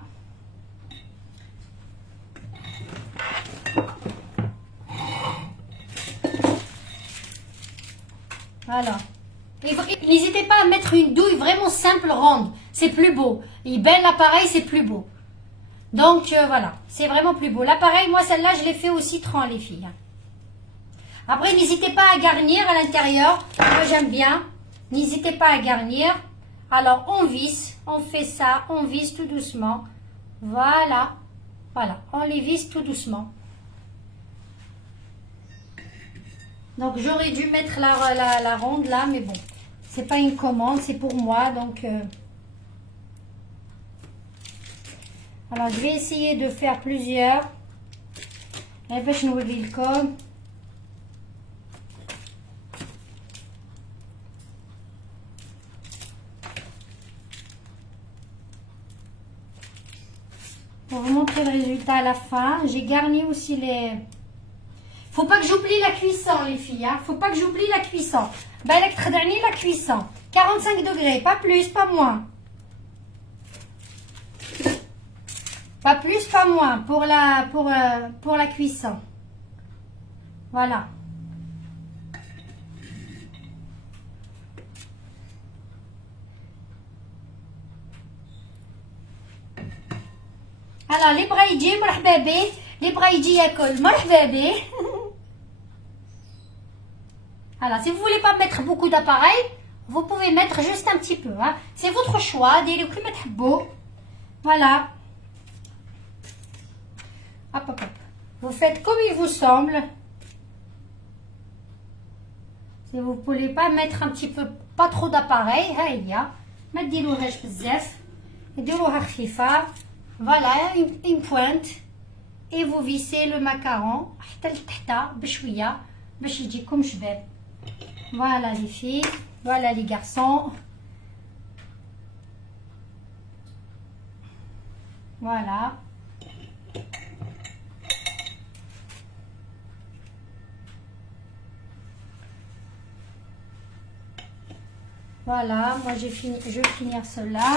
Voilà. N'hésitez pas à mettre une douille vraiment simple, ronde. C'est plus beau. Il belle l'appareil, c'est plus beau. Donc voilà, c'est vraiment plus beau. L'appareil, moi celle-là, je l'ai fait au citron, les filles. Après, n'hésitez pas à garnir à l'intérieur. Moi, j'aime bien. N'hésitez pas à garnir. Alors, on visse. On fait ça. On visse tout doucement. Voilà. Voilà. On les visse tout doucement. Donc, j'aurais dû mettre la ronde là. Mais bon, c'est pas une commande. C'est pour moi. Donc, alors, je vais essayer de faire plusieurs. Et puis, je vous dis le com. Pour vous montrer le résultat à la fin, j'ai garni aussi les... Faut pas que j'oublie la cuisson, les filles. Faut pas que j'oublie la cuisson. La cuisson. 45 degrés, pas plus, pas moins. Pas plus, pas moins pour la cuisson. Voilà. Alors, les braïdji, مرحبا بيه. Les braïdji ياكل مرحبا بيه. Alors, si vous voulez pas mettre beaucoup d'appareils, vous pouvez mettre juste un petit peu. Hein. C'est votre choix. Voilà. Hop, hop, hop. Vous faites comme il vous semble. Si vous ne voulez pas mettre un petit peu, pas trop d'appareils, ما تديروهاش بزاف. ديروها خفيفة. Voilà, une pointe. Et vous vissez le macaron. حتى لتحت بشوية. باش يجيكم شباب. Voilà les filles, voilà les garçons. Voilà. Voilà, moi j'ai fini, je vais finir cela.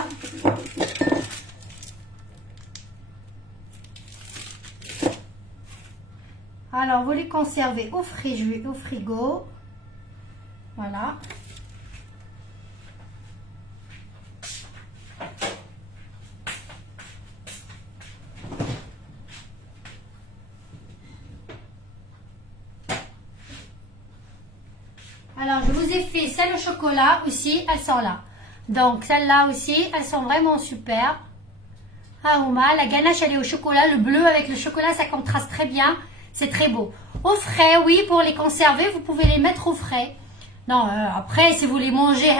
Alors, vous les conservez au frigo. Voilà. Alors, je vous ai fait celle au chocolat aussi, elles sont là. Donc, celles-là aussi, elles sont vraiment super. Arouma, la ganache, elle est au chocolat. Le bleu avec le chocolat, ça contraste très bien. C'est très beau. Au frais, oui, pour les conserver, vous pouvez les mettre au frais. Non, après, si vous les mangez,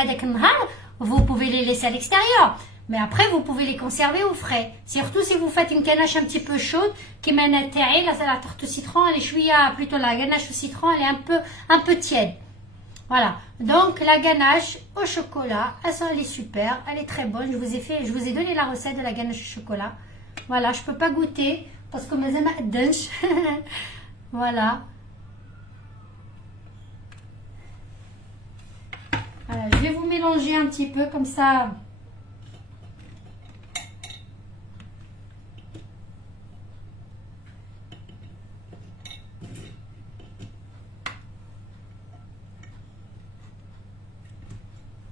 vous pouvez les laisser à l'extérieur. Mais après, vous pouvez les conserver au frais. Surtout si vous faites une ganache un petit peu chaude, qui mène à terre, la tarte au citron, elle est chouïa, plutôt la ganache au citron, elle est un peu tiède. Voilà, donc la ganache au chocolat, elle est super, elle est très bonne. Je vous ai donné la recette de la ganache au chocolat. Voilà, je peux pas goûter parce que mes amis voilà. Voilà, je vais vous mélanger un petit peu comme ça.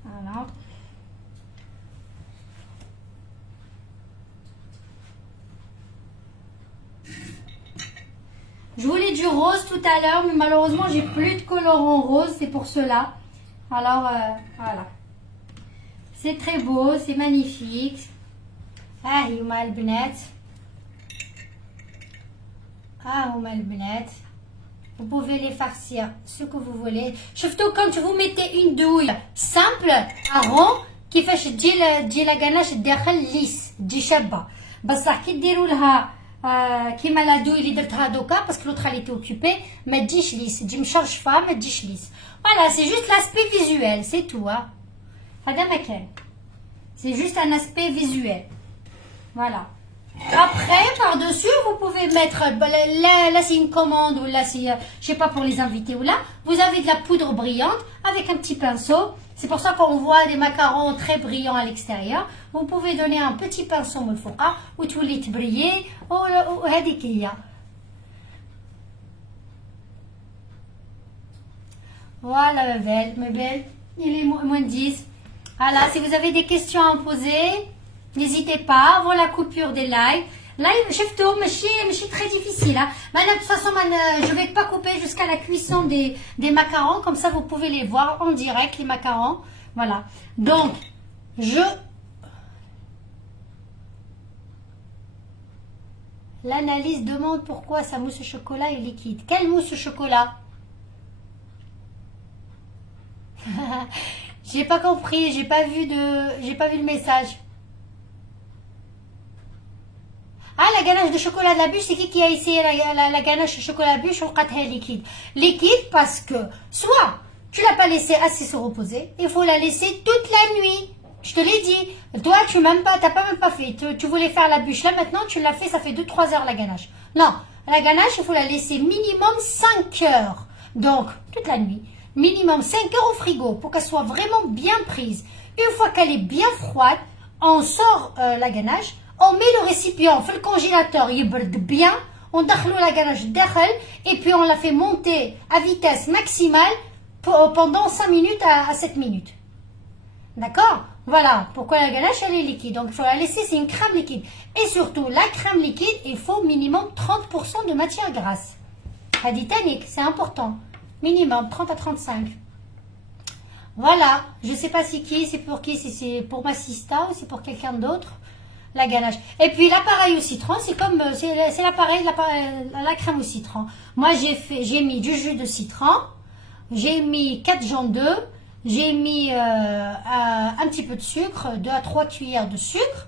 Voilà. Je voulais du rose tout à l'heure, mais malheureusement, j'ai plus de colorant rose, c'est pour cela. Alors, voilà. C'est très beau, c'est magnifique. Ah, هما البنات. Ah, هما البنات. Vous pouvez les farcir ce que vous voulez. Surtout quand vous mettez une douille simple, à rond, كيفاش تجي la ganache الداخل ليس تجي شابة. بصح كي ديروا لها كيما لا دوي اللي درتها دوكا باسكو l'autre elle était occupée, ما تجيش ليس، تجي مشرشفة ما تجيش ليس. Voilà, c'est juste l'aspect visuel, c'est tout. هذا ما كان. C'est juste un aspect visuel. Voilà. Après, par-dessus, vous pouvez mettre, là c'est une commande, ou là c'est, je sais pas, pour les invités, ou là, vous avez de la poudre brillante avec un petit pinceau. C'est pour ça qu'on voit des macarons très brillants à l'extérieur. Vous pouvez donner un petit pinceau مفوقة وتولي تبريي وهذيك هي. Voilà, ma belle, il est moins 10. Voilà, si vous avez des questions à me poser, n'hésitez pas avant la coupure des lives. Live, شفتوا ماشي très difficile. Mais de toute façon, je vais pas couper jusqu'à la cuisson des macarons. Comme ça, vous pouvez les voir en direct, les macarons. Voilà. Donc, l'analyse demande pourquoi sa mousse au chocolat est liquide. Quelle mousse au chocolat? J'ai pas compris, j'ai pas vu le message. Ah, la ganache de chocolat de la bûche, c'est qui a essayé la ganache de chocolat de bûche, on l'a liquide. Liquide parce que, soit, tu l'as pas laissé assez se reposer, il faut la laisser toute la nuit. Je te l'ai dit. Toi, t'as pas même pas fait. Tu voulais faire la bûche. Là, maintenant, tu l'as fait, ça fait 2-3 heures la ganache. Non, la ganache, il faut la laisser minimum 5 heures. Donc, toute la nuit. Minimum 5 heures au frigo pour qu'elle soit vraiment bien prise. Une fois qu'elle est bien froide, on sort la ganache, on met le récipient, on fait le congélateur, il brûle bien, on dakhlo la ganache dakhel et puis on la fait monter à vitesse maximale pendant 5 minutes à 7 minutes. D'accord? Voilà pourquoi la ganache elle est liquide. Donc il faut la laisser, c'est une crème liquide. Et surtout, la crème liquide, il faut minimum 30% de matière grasse. Haditanique, c'est important. Minimum 30 à 35. Voilà, je ne sais pas si c'est pour ma sista ou c'est pour quelqu'un d'autre, la ganache. Et puis l'appareil au citron, c'est l'appareil, la crème au citron. Moi j'ai mis du jus de citron, j'ai mis 4 jambes d'œufs, j'ai mis un petit peu de sucre, 2 à 3 cuillères de sucre,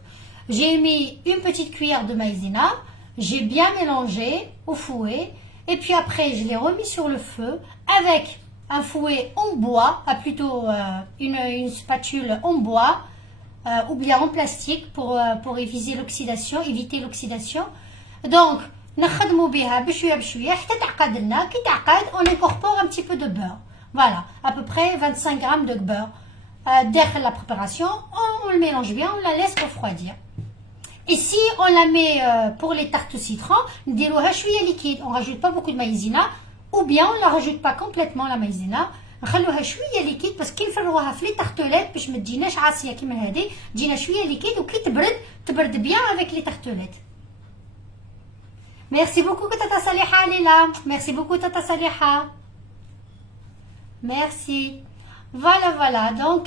j'ai mis une petite cuillère de maïzena, j'ai bien mélangé au fouet. Et puis après, je l'ai remis sur le feu avec un fouet en bois, plutôt une spatule en bois ou bien en plastique pour éviter l'oxydation. Donc, نخدموا بها بشويه بشويه حتى تعقد لنا. كي تعقد on incorpore un petit peu de beurre. Voilà, à peu près 25 grammes de beurre. Dès la préparation, on le mélange bien, on la laisse refroidir. Et si on la met pour les tartes au citron, نديروها شويه liquide. On rajoute pas beaucoup de maïzena, ou bien on la rajoute pas complètement la maïzena. نخلوها شويه liquide parce كي نفرغوها في لي tartelettes باش ما تجيناش عاصيه كيما هذه، تجينا شويه liquide وكي تبرد bien avec les tartelettes. Merci beaucoup Tata Saliha Lila. Merci beaucoup Tata Saliha. Merci. Voilà. Donc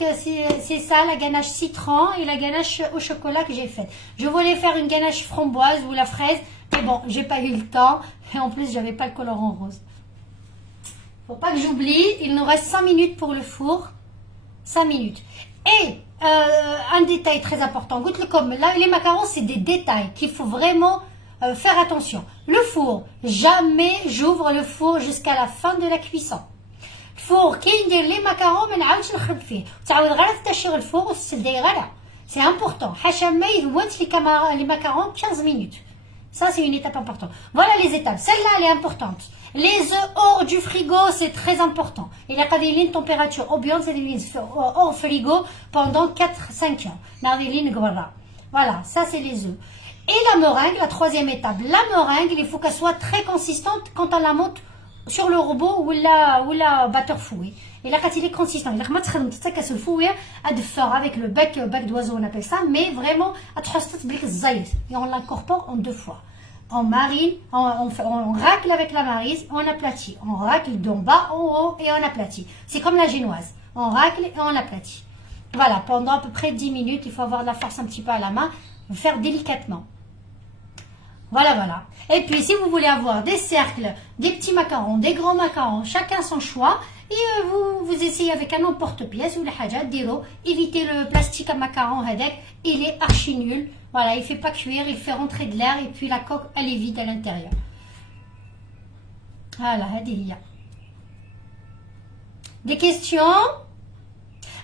c'est ça la ganache citron et la ganache au chocolat que j'ai faite. Je voulais faire une ganache framboise ou la fraise, mais bon, j'ai pas eu le temps et en plus j'avais pas le colorant rose. Faut pas que j'oublie, il nous reste 5 minutes pour le four. 5 minutes. Et un détail très important. Goûte-le comme là, les macarons c'est des détails qu'il faut vraiment faire attention. Le four, jamais j'ouvre le four jusqu'à la fin de la cuisson. الفور كي ندير لي ماكارون ما نعاودش نخرب فيه، تعاود غير تشغل الفور وتسدي غير. سي امبورطون حاشا ما يذوت لي macarons 15 minutes. Ça c'est une étape importante. Voilà les étapes. Celle-là elle est importante. Les œufs hors du frigo c'est très important. Il y a une température ambiante, c'est hors frigo pendant 4-5 heures. Voilà, ça c'est les œufs. Et la meringue, la troisième étape. La meringue, il faut qu'elle soit très consistante quand on la monte sur le robot ou la batteur fouet. Et là, quand il est consistant, il a se fouet à de faire avec le bec d'oiseau, on appelle ça, mais vraiment, et on l'incorpore en 2 fois. On marine, on racle avec la maryse, on aplatit. On racle d'en bas en haut et on aplatit. C'est comme la génoise. On racle et on aplatit. Voilà, pendant à peu près 10 minutes, il faut avoir de la force un petit peu à la main, faire délicatement. Voilà. Et puis, si vous voulez avoir des cercles, des petits macarons, des grands macarons, chacun son choix, et vous essayez avec un emporte-pièce ou la haja, évitez le plastique à macaron, il est archi nul. Voilà, il ne fait pas cuire, il fait rentrer de l'air et puis la coque, elle est vide à l'intérieur. Voilà, des questions?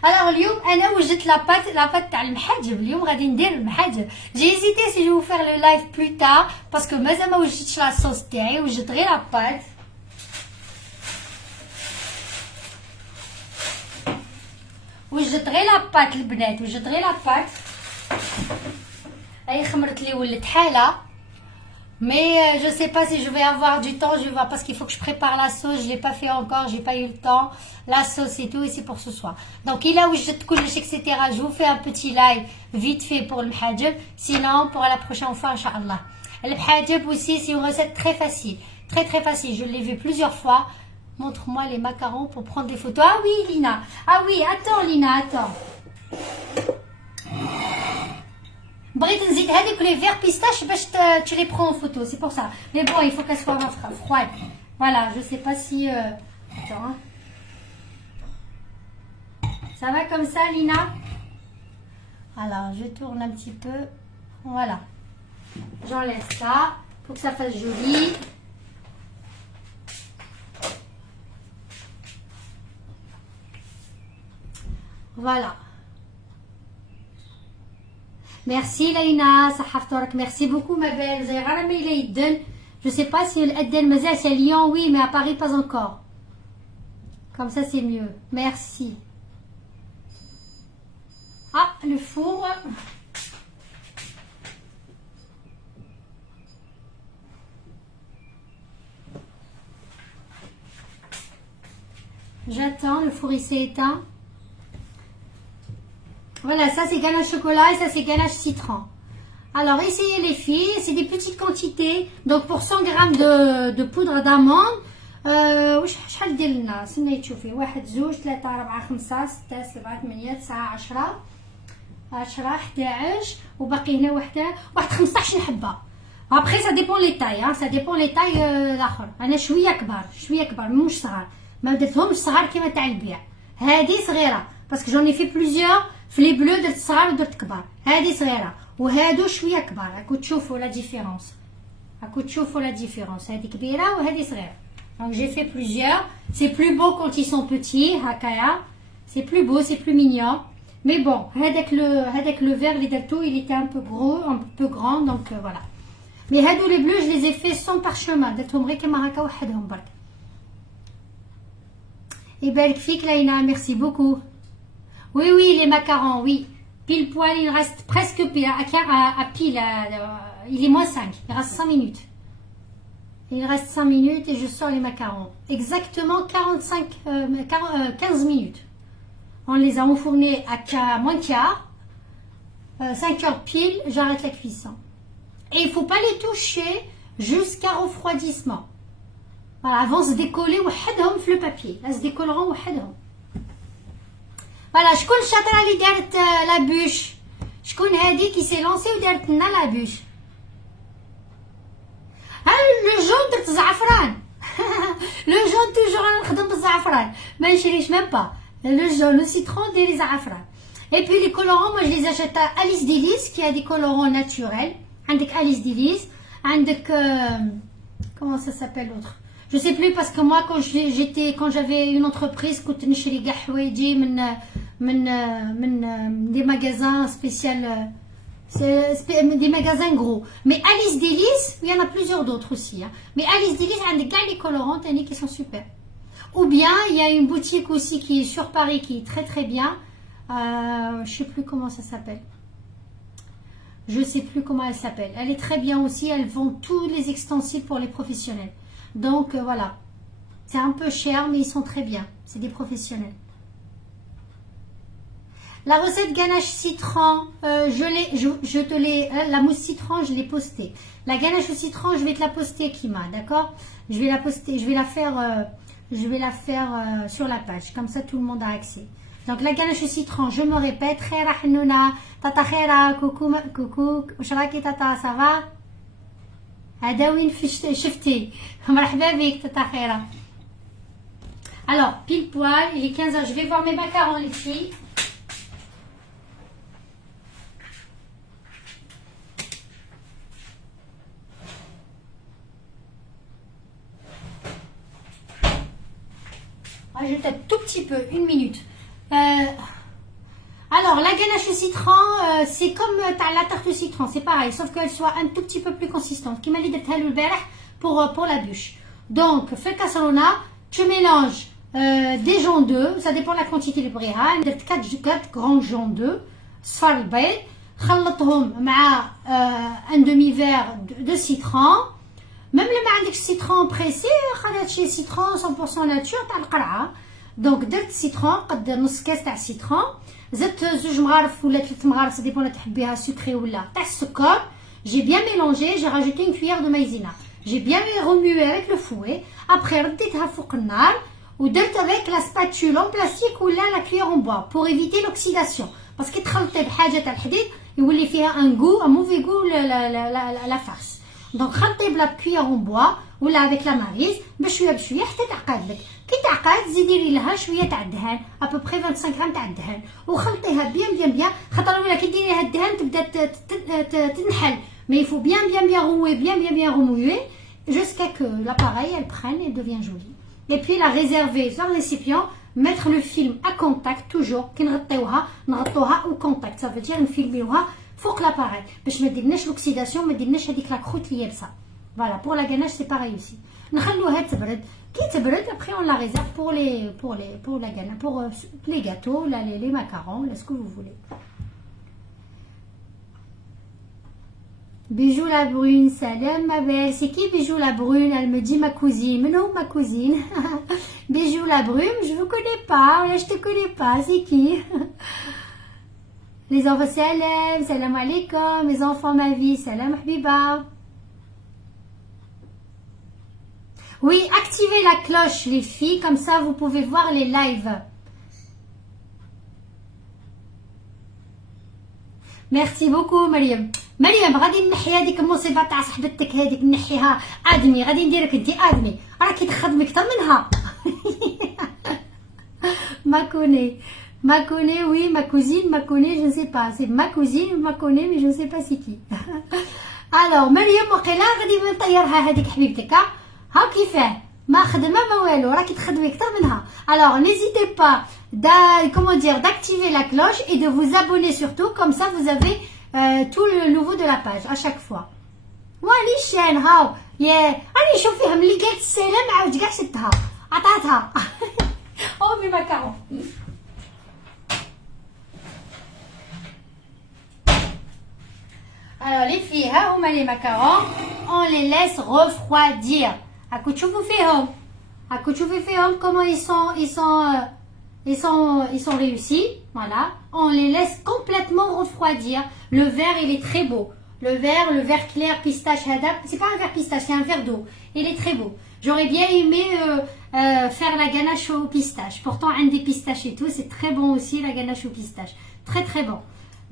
Alors اليوم انا وجدت لاباط تاع المحجب. اليوم غادي ندير المحجب. J'ai hésité si je vais vous faire le live plus tard parce que مازال ما وجدتش لا صوص تاعي، وجدت غير لاباط. وجدت غير لاباط البنات، وجدت غير لاباط. هاي خمرت لي ولات حاله. Mais je sais pas si je vais avoir du temps, je vais voir parce qu'il faut que je prépare la sauce, je l'ai pas fait encore, j'ai pas eu le temps. La sauce et tout, et c'est pour ce soir. Donc il a où je te coule, etc. Je vous fais un petit live vite fait pour le mhajab. Sinon, pour la prochaine fois, Inch'Allah. Le mhajab aussi, c'est une recette très facile. Très facile. Je l'ai vu plusieurs fois. Montre-moi les macarons pour prendre des photos. Ah oui, Lina. Ah oui, attends, Lina, attends. بغيت نزيد هذيك لي فير بيستاش باش tu les prends en photo, c'est pour ça. Mais bon, il faut qu'elle soit froide. Voilà, je sais pas si attends. Hein. Ça va comme ça, Lina? Alors, je tourne un petit peu. Voilà. J'enlève ça pour que ça fasse joli. Voilà. Merci Laïna, merci beaucoup ma belle. Vous avez ramené l'Aïden. Je sais pas si l'Aïden Mazal c'est Lyon, oui, mais à Paris pas encore. Comme ça c'est mieux. Merci. Ah, le four. J'attends, le four il s'est éteint. Voilà, ça c'est ganache chocolat et ça c'est ganache citron. Alors essayez les filles, c'est des petites quantités. Donc pour 100 grammes de poudre d'amande, واش شحال دير لنا؟ استني تشوفي 1 2 3 4 5 6 7 8 9 10 11 وباقي هنا واحد 15 حبه. Après ça dépend les tailles, hein, ça dépend les tailles الاخر. انا شويه كبار مش صغار. ما درتهمش صغار كيما تاع البيع. هذه صغيره parce que j'en ai fait plusieurs. في لي بلو درت صغار ودرت كبار. هذه صغيره وهادو شويه كبار. راكم تشوفوا لا ديفيرونس. راكو تشوفوا la différence. هذه كبيرة وهذه صغيرة. Donc j'ai fait plusieurs. C'est plus beau quand ils sont petits, هكايا. C'est plus beau, c'est plus mignon. Mais bon, هذاك le vert اللي درتو, il était un peu gros, un peu grand, donc voilà. Mais هادو les bleus, je les ai fait sans parchemin. درتهم غير كما هكا وحدهم برك. يبارك فيك لاينا, merci beaucoup. Oui, oui, les macarons, oui. Pile poil, il reste presque pile, à pile. Il est moins 5, il reste 5 minutes. Il reste 5 minutes et je sors les macarons. Exactement 15 minutes. On les a enfournés à moins quart. 5 heures pile, j'arrête la cuisson. Et il ne faut pas les toucher jusqu'à refroidissement. Voilà, avant se décoller وحدهم في le papier. Là, se décolleront وحدهم. Voilà, شكون الشاطرة اللي دارت la bûche. شكون هادي qui s'est lancée ودارت لنا la bûche. le jaune درت زعفران. le jaune toujours انا نخدم بالزعفران. ما نشريش même pas. Le jaune, le citron, des زعفران. Et puis les colorants, moi je les achète à Alice Delis qui a des colorants naturels. عندك Alice Delis, عندك comment ça s'appelle l'autre? Je sais plus parce que moi quand j'avais une entreprise كنت نشري كاع حوايجي من des magasins spécial des magasins gros. Mais Alice Delis, il y en a plusieurs d'autres aussi. Hein. Mais Alice Delis, عندك كاع les colorants qui sont super. Ou bien il y a une boutique aussi qui est sur Paris qui est très très bien. Je sais plus comment ça s'appelle. Je sais plus comment elle s'appelle. Elle est très bien aussi. Elle vend tous les ustensiles pour les professionnels. Donc voilà. C'est un peu cher mais ils sont très bien. C'est des professionnels. La recette ganache citron, la mousse citron, je l'ai postée. La ganache au citron, je vais te la poster, Kima, d'accord? Je vais la poster, je vais la faire sur la page, comme ça tout le monde a accès. Donc la ganache au citron, je me répète, Khaira Hanouna, Tata Khaira, coucou, Shraki Tata, ça va? Adawin Shifti, Marhaba bik Tata Khaira. Alors, pile poil, il est 15h, je vais voir mes macarons les filles. Rajoute un tout petit peu, une minute. Alors, la ganache au citron, c'est comme la tarte au citron, c'est pareil, sauf qu'elle soit un tout petit peu plus consistante. Qui m'a dit pour la bûche. Donc, fais casserona, tu mélanges des jaunes d'œufs, ça dépend de la quantité de briha. 4 grands jaunes d'œufs, صفار البيض, خلطهم مع un demi-verre de citron. Même le عندك citron pressé, خدات شي citron 100% nature تاع القرعة. Donc درت citron قد نص كاس تاع citron. زدت 2 مغارف ولا 3 مغارف, ça dépend تحبيها sucré ولا تاع السكر. J'ai bien mélangé, j'ai rajouté une cuillère de maïzena. J'ai bien remué avec le fouet. Après رديتها فوق النار ودرت avec la spatule en plastique ولا la cuillère en bois pour éviter l'oxydation. Parce que تخلطي بحاجة تاع الحديد يولي فيها un goût, un mauvais goût la farce. Donc خلطي بلا cuillère en bois ولا avec la maryse بشويه بشويه حتى تعقد لك. كي تعقد زيدي لها شويه تاع الدهان ابوبري 25 غرام تاع الدهان وخلطيها بيان خاطر ولا كي ديري لها الدهان تبدا تنحل. Mais il faut bien remuer jusqu'à que l'appareil elle prenne et devienne jolie. Et puis la réserver dans le récipient, mettre le film à contact toujours. كي نغطوها au contact, ça veut dire نفيلميوها فوق l'appareil باش ما ديرناش l'oxydation, ما ديرناش هذيك لا croûte اللي يابسه. Voilà, pour la ganache c'est pareil aussi. نخلوها تبرد. كي تبرد après on la réserve pour la ganache, pour les gâteaux, les macarons, ce que vous voulez. Bijou la brune, salam ma belle. C'est qui Bijou la brune? Elle me dit ma cousine. Mais non, ma cousine. Bijou la brune, je vous connais pas. Là, je te connais pas. C'est qui? Les enfants, salam alaikum. Mes enfants, ma vie, salam habiba. Oui, activez la cloche, les filles. Comme ça, vous pouvez voir les lives. Merci beaucoup, Mariam. مريم غادي نحي هذيك المصيبه تاع صاحبتك هذيك نحيها ادمي غادي نديرك انت ادمي راكي تخدمي اكثر منها. ma connaît oui ma cousine je ne sais pas c'est ma cousine ma connaît mais je ne sais pas c'est qui. الو مريم وقيلا غادي نطيرها هذيك حبيبتك. ها كيفاه ما خدمه ما والو راكي تخدمي اكثر منها. الوغ n'hésitez pas d'activer la cloche et de vous abonner surtout, comme ça vous avez tout le nouveau de la page à chaque fois. واني الشان هاو يا راني شوفيها ملي قالت السلام عاود كاع شدها عطاتها. او مي ماكارون. Alors les filles, ها هما les macarons, on les laisse refroidir. هاكو تشوفوا فيهم comment ils sont réussis. Voilà, on les laisse complètement refroidir. Le verre il est très beau. Le verre clair pistache هذا, c'est pas un verre pistache, c'est un verre d'eau. Il est très beau. J'aurais bien aimé faire la ganache au pistache. Pourtant un des pistaches et tout, c'est très bon aussi la ganache au pistache. Très très bon.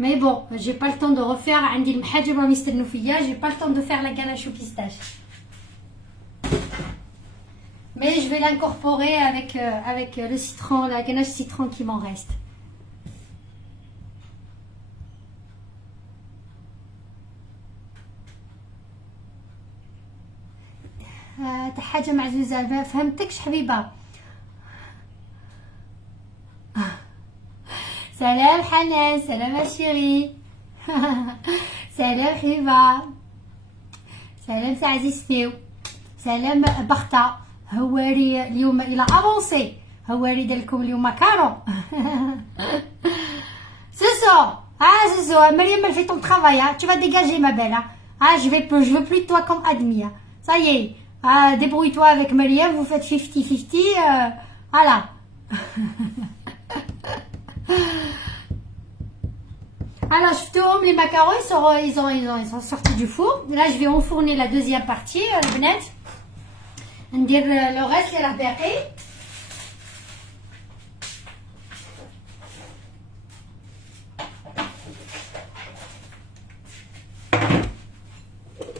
Mais bon, j'ai pas le temps de refaire. عندي المحاجب راهم يستنوا فيا. J'ai pas le temps de faire la ganache au pistache. Mais je vais l'incorporer avec le citron, la ganache citron qui m'en reste. حاجة معزوزة ما فهمتكش حبيبة. سلام حنان، سلام شيري. سلام حبيبة، سلام عزيز فيو، سلام بختة. هواري اليوم الى افونسي، هواري دارلكم اليوم ماكارون. سوسو سوسو مريم elle fait ton travail, hein. Tu vas dégager ma belle, hein. Ah je veux plus de toi comme admis, hein. Ça y est, débrouille-toi avec Mariam, vous faites 50-50, voilà. Alors شفتوهم les macarons, ils sont sortis du four. Là je vais enfourner la deuxième partie, البنات. ندير لو غاس اللي راه باقي.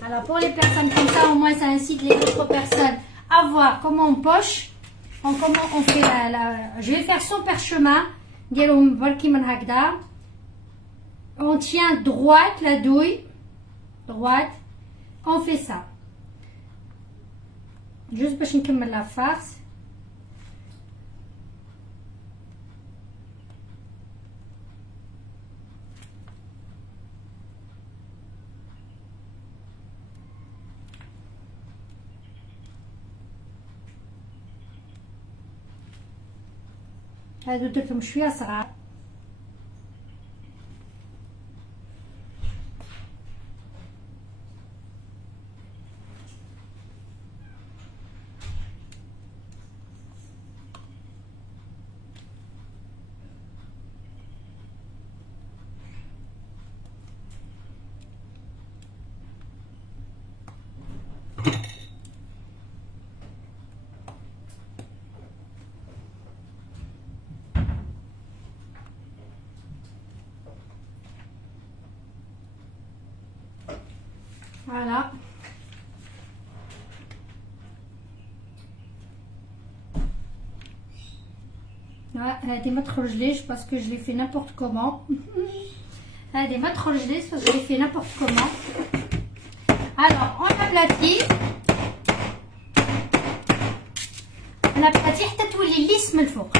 Alors pour les personnes comme ça, au moins ça incite les autres personnes à voir comment on poche, comment on fait je vais faire son parchemin. نديرهم بركي من هكذا. On tient droite la douille, droite. On fait ça. Juste باش نكمل la farce. هادو درتهم شويه صغار. Voilà. هذه ما تخرجليش parce que je l'ai fait n'importe comment. هذه ما تخرجليش parce que je l'ai fait n'importe comment. Alors on aplatit. On aplatit حتى تولي ليس من الفوق.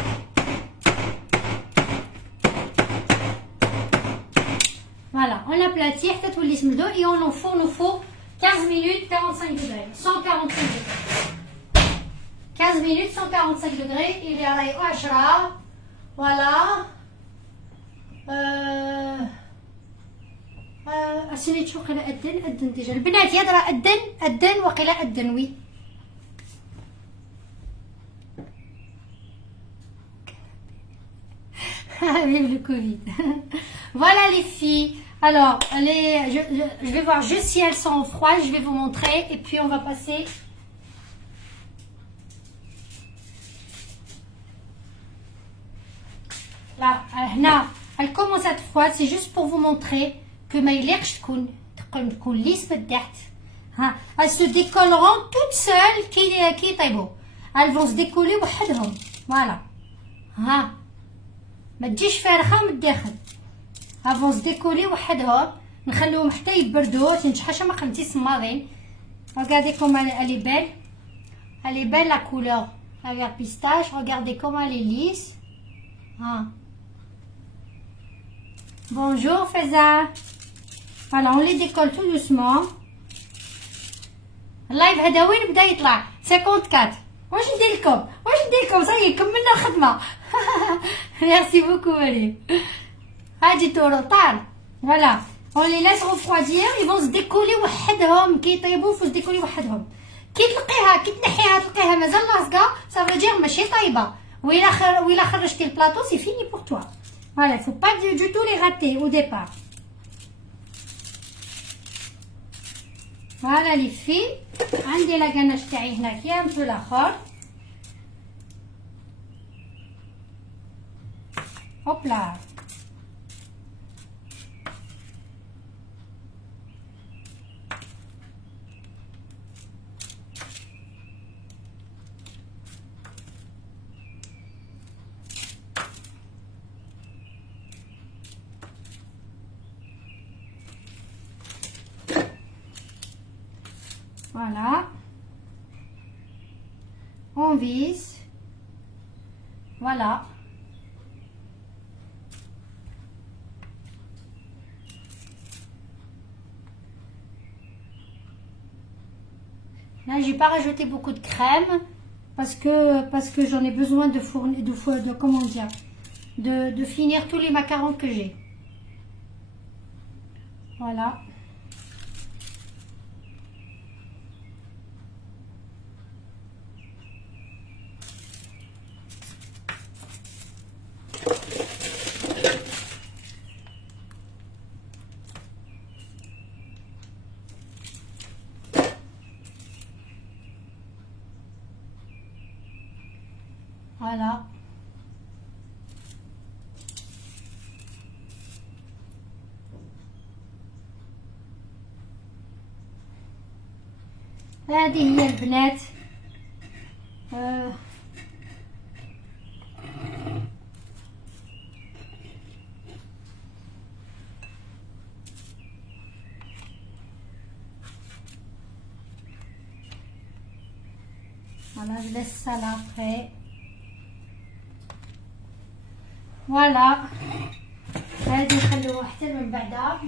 Voilà, on l'aplatit حتى تولي سمدو et on l'enfourne au four 15 minutes 45 degrés, 145 degrés. 15 minutes 145 degrés, il est راهي 10. Voilà. اسني تشوف وقيلا أذن ديجا البنات يا راه أذن وقيلا أذن وي. Vive le Covid. Voilà les filles. Alors, je vais voir juste si elles sont froides. Je vais vous montrer. Et puis, on va passer. Là, elle commence à être froide. C'est juste pour vous montrer que ma يليقش تكون ليس من تحت. Elles se décolleront toutes seules qui يطيبوا. Elles vont se décoller وحدهم. Voilà. ما تجيش فارغه من الداخل. Elles vont se décoller وحدهم. نخلوهم حتى يبردوا تنشحاشا ما قمتي صماضين. Regardez comme elle est belle. Elle est belle la couleur. Regarde pistache, regardez comment elle est lisse. Ah. Bonjour Faiza. Voilà, on les décolle tout doucement. اللايف هذا وين بدا يطلع 54. واش ندير لكم صاي كملنا الخدمه. Merci beaucoup Marie. هادي طور طار. Voilà, on les laisse refroidir, ils vont se décoller وحدهم كي يطيبوا faut se décoller وحدهم. كي تلقيها كي تنحيها تلقيها مازال لاصقه ça veut dire ماشي طايبه. وإلا خرجتي البلاطو c'est fini pour toi. Voilà, il faut pas du tout les rater au départ. Voilà les filles, عندي لا غناش تاعي هنا كي un peu لاخر. Hop là. Voilà, on visse, voilà. Là, j'ai pas rajouté beaucoup de crème parce que j'en ai besoin de fournir, de comment dire, de finir tous les macarons que j'ai. Voilà. Voilà. هذه هي البنات. Voilà, je laisse ça là après. Voilà. هذه نخلوها حتى من بعدها.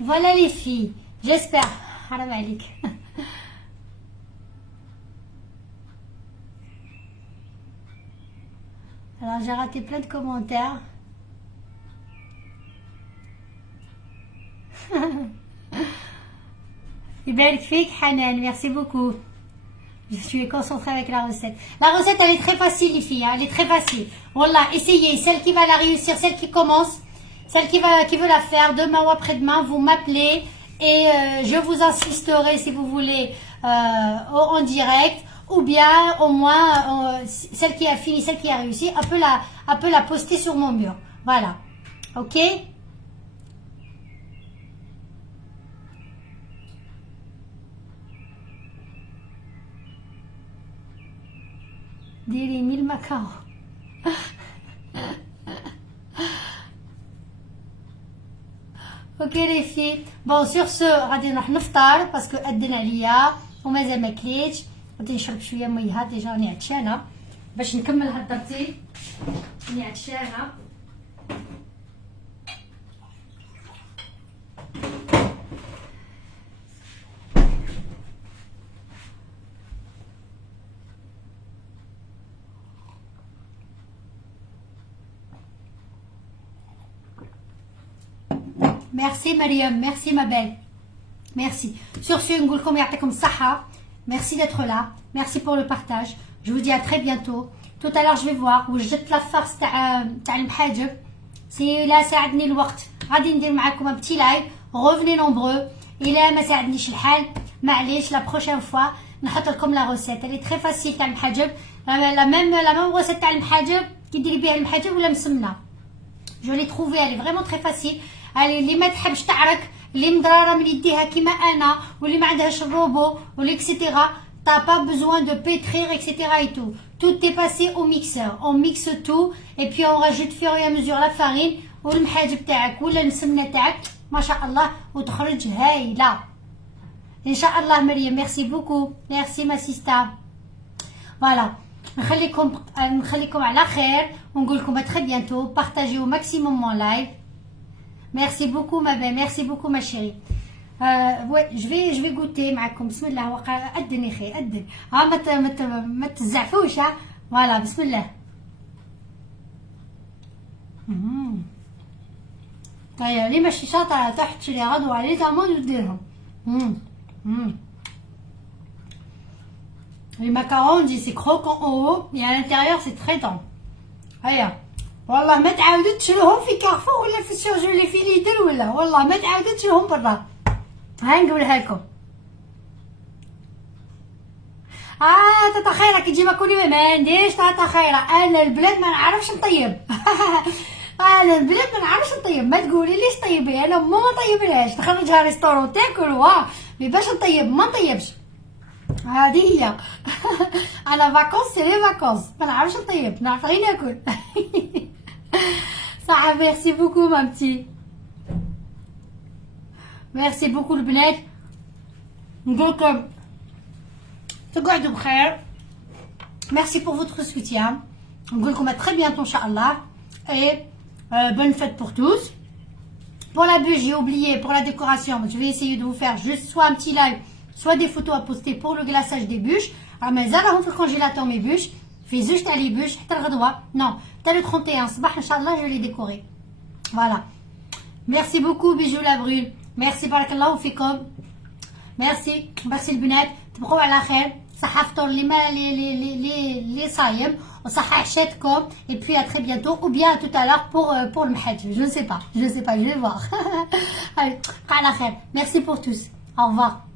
Voilà les filles, j'espère. حرام عليك. Alors j'ai raté plein de commentaires. يبارك فيك حنان, merci beaucoup. Je suis concentrée avec la recette. La recette, elle est très facile, les filles. Hein, elle est très facile. Voilà, essayez. Celle qui va la réussir, celle qui commence, celle qui veut la faire demain ou après-demain, vous m'appelez et je vous assisterai si vous voulez en direct. Ou bien, au moins, celle qui a fini, celle qui a réussi, elle peut la poster sur mon mur. Voilà. Ok? ديري 1000 مكاو. اوكي لي في بون سور سو غادي نروح نفطر باسكو اذن عليا ومازال ما كليتش. غادي نشرب شويه ميه ديجا راني عطشانه باش نكمل هضرتي. راني عطشانه. Merci Mariam, merci ma belle. Merci. Sur ce, نقولكم يعطيكم الصحة. Merci d'être là. Merci pour le partage. Je vous dis à très bientôt. Tout à l'heure je vais voir وجدت لا فارس تاع المحاجب. سي لا ساعدني الوقت غادي ندير معاكم ان بتي لايف. revenez nombreux. إلا ما ساعدنيش الحال معليش لا بروشين فوا نحط لكم لا روسيت. elle est très facile تاع المحاجب. لا ميم روسيت تاع المحاجب كي ديري بها المحاجب ولا مسمنة. Je l'ai trouvé, elle est vraiment très facile. اللي ما تحبش تعرك, اللي مضراره من يديها كيما انا, واللي ما عندهاش الروبو واللي اكسيتيرا, T'as pas besoin de pétrir, etc. et tout. Tout est passé au mixeur. On mixe tout et puis on rajoute fur et à mesure la farine والمحاج بتاعك ولا السمنه تاعك ما شاء الله وتخرج هايله ان شاء الله. مريم ميرسي بوكو، ميرسي ما سيستا. فوالا نخليكم على خير ونقول لكم à très bientôt. Partagez au maximum mon live. Merci beaucoup ma belle, merci beaucoup ma chérie. Ouais, je vais goûter معكم. بسم الله. وقع أدن يا أخي أدن. ما تزعفوش ها. فوالا بسم الله. طيب اللي ماشي شاطرة تحت شري غدوة عليه تامون وديرهم. Les macarons, c'est croquant en haut et à l'intérieur c'est très tendre. هيا والله ما تعاودتش لهم في كارفور ولا في السوق في ليدر ولا والله ما تعاودتش لهم برا. هاي نقولها لكم. تاتا خيرة كي تجي ماكولي ما نديرش تاتا خيرة. انا البلاد ما نعرفش نطيب. انا البلاد ما نعرفش نطيب. ما تقولي ليش طيبي، انا ما نطيبلهاش نخرجها ريستورون تاكل مي باش نطيب ما نطيبش. هذه هي. انا فاكونس سي لي فاكونس ما نعرفش نطيب، نعرف غير ناكل. صح. ميرسي بوكو مامتي، ميرسي بوكو البنات. نقولكم تقعدوا بخير. ميرسي بور فوتر سوتيان. نقولكم à très bientôt inchallah et bonne fête pour tous. Pour la bûche, j'ai oublié, pour la décoration, je vais essayer de vous faire juste soit un petit live, soit des photos à poster pour le glaçage des bûches. Alors, mais là, on fait le congélateur mes bûches. Fais juste les bûches, non, t'as le 31, Inch'Allah, je vais les décorer. Voilà. Merci beaucoup, Bijou la brune. Merci, barakallahu fikum. Merci, merci le bunat. تبقوا على خير. صحة فطور les صايم وصحة عشاتكم. Et puis à très bientôt ou bien à tout à l'heure pour le mhaj. Je ne sais pas, je vais voir. Allez, على خير. Merci pour tous. Au revoir.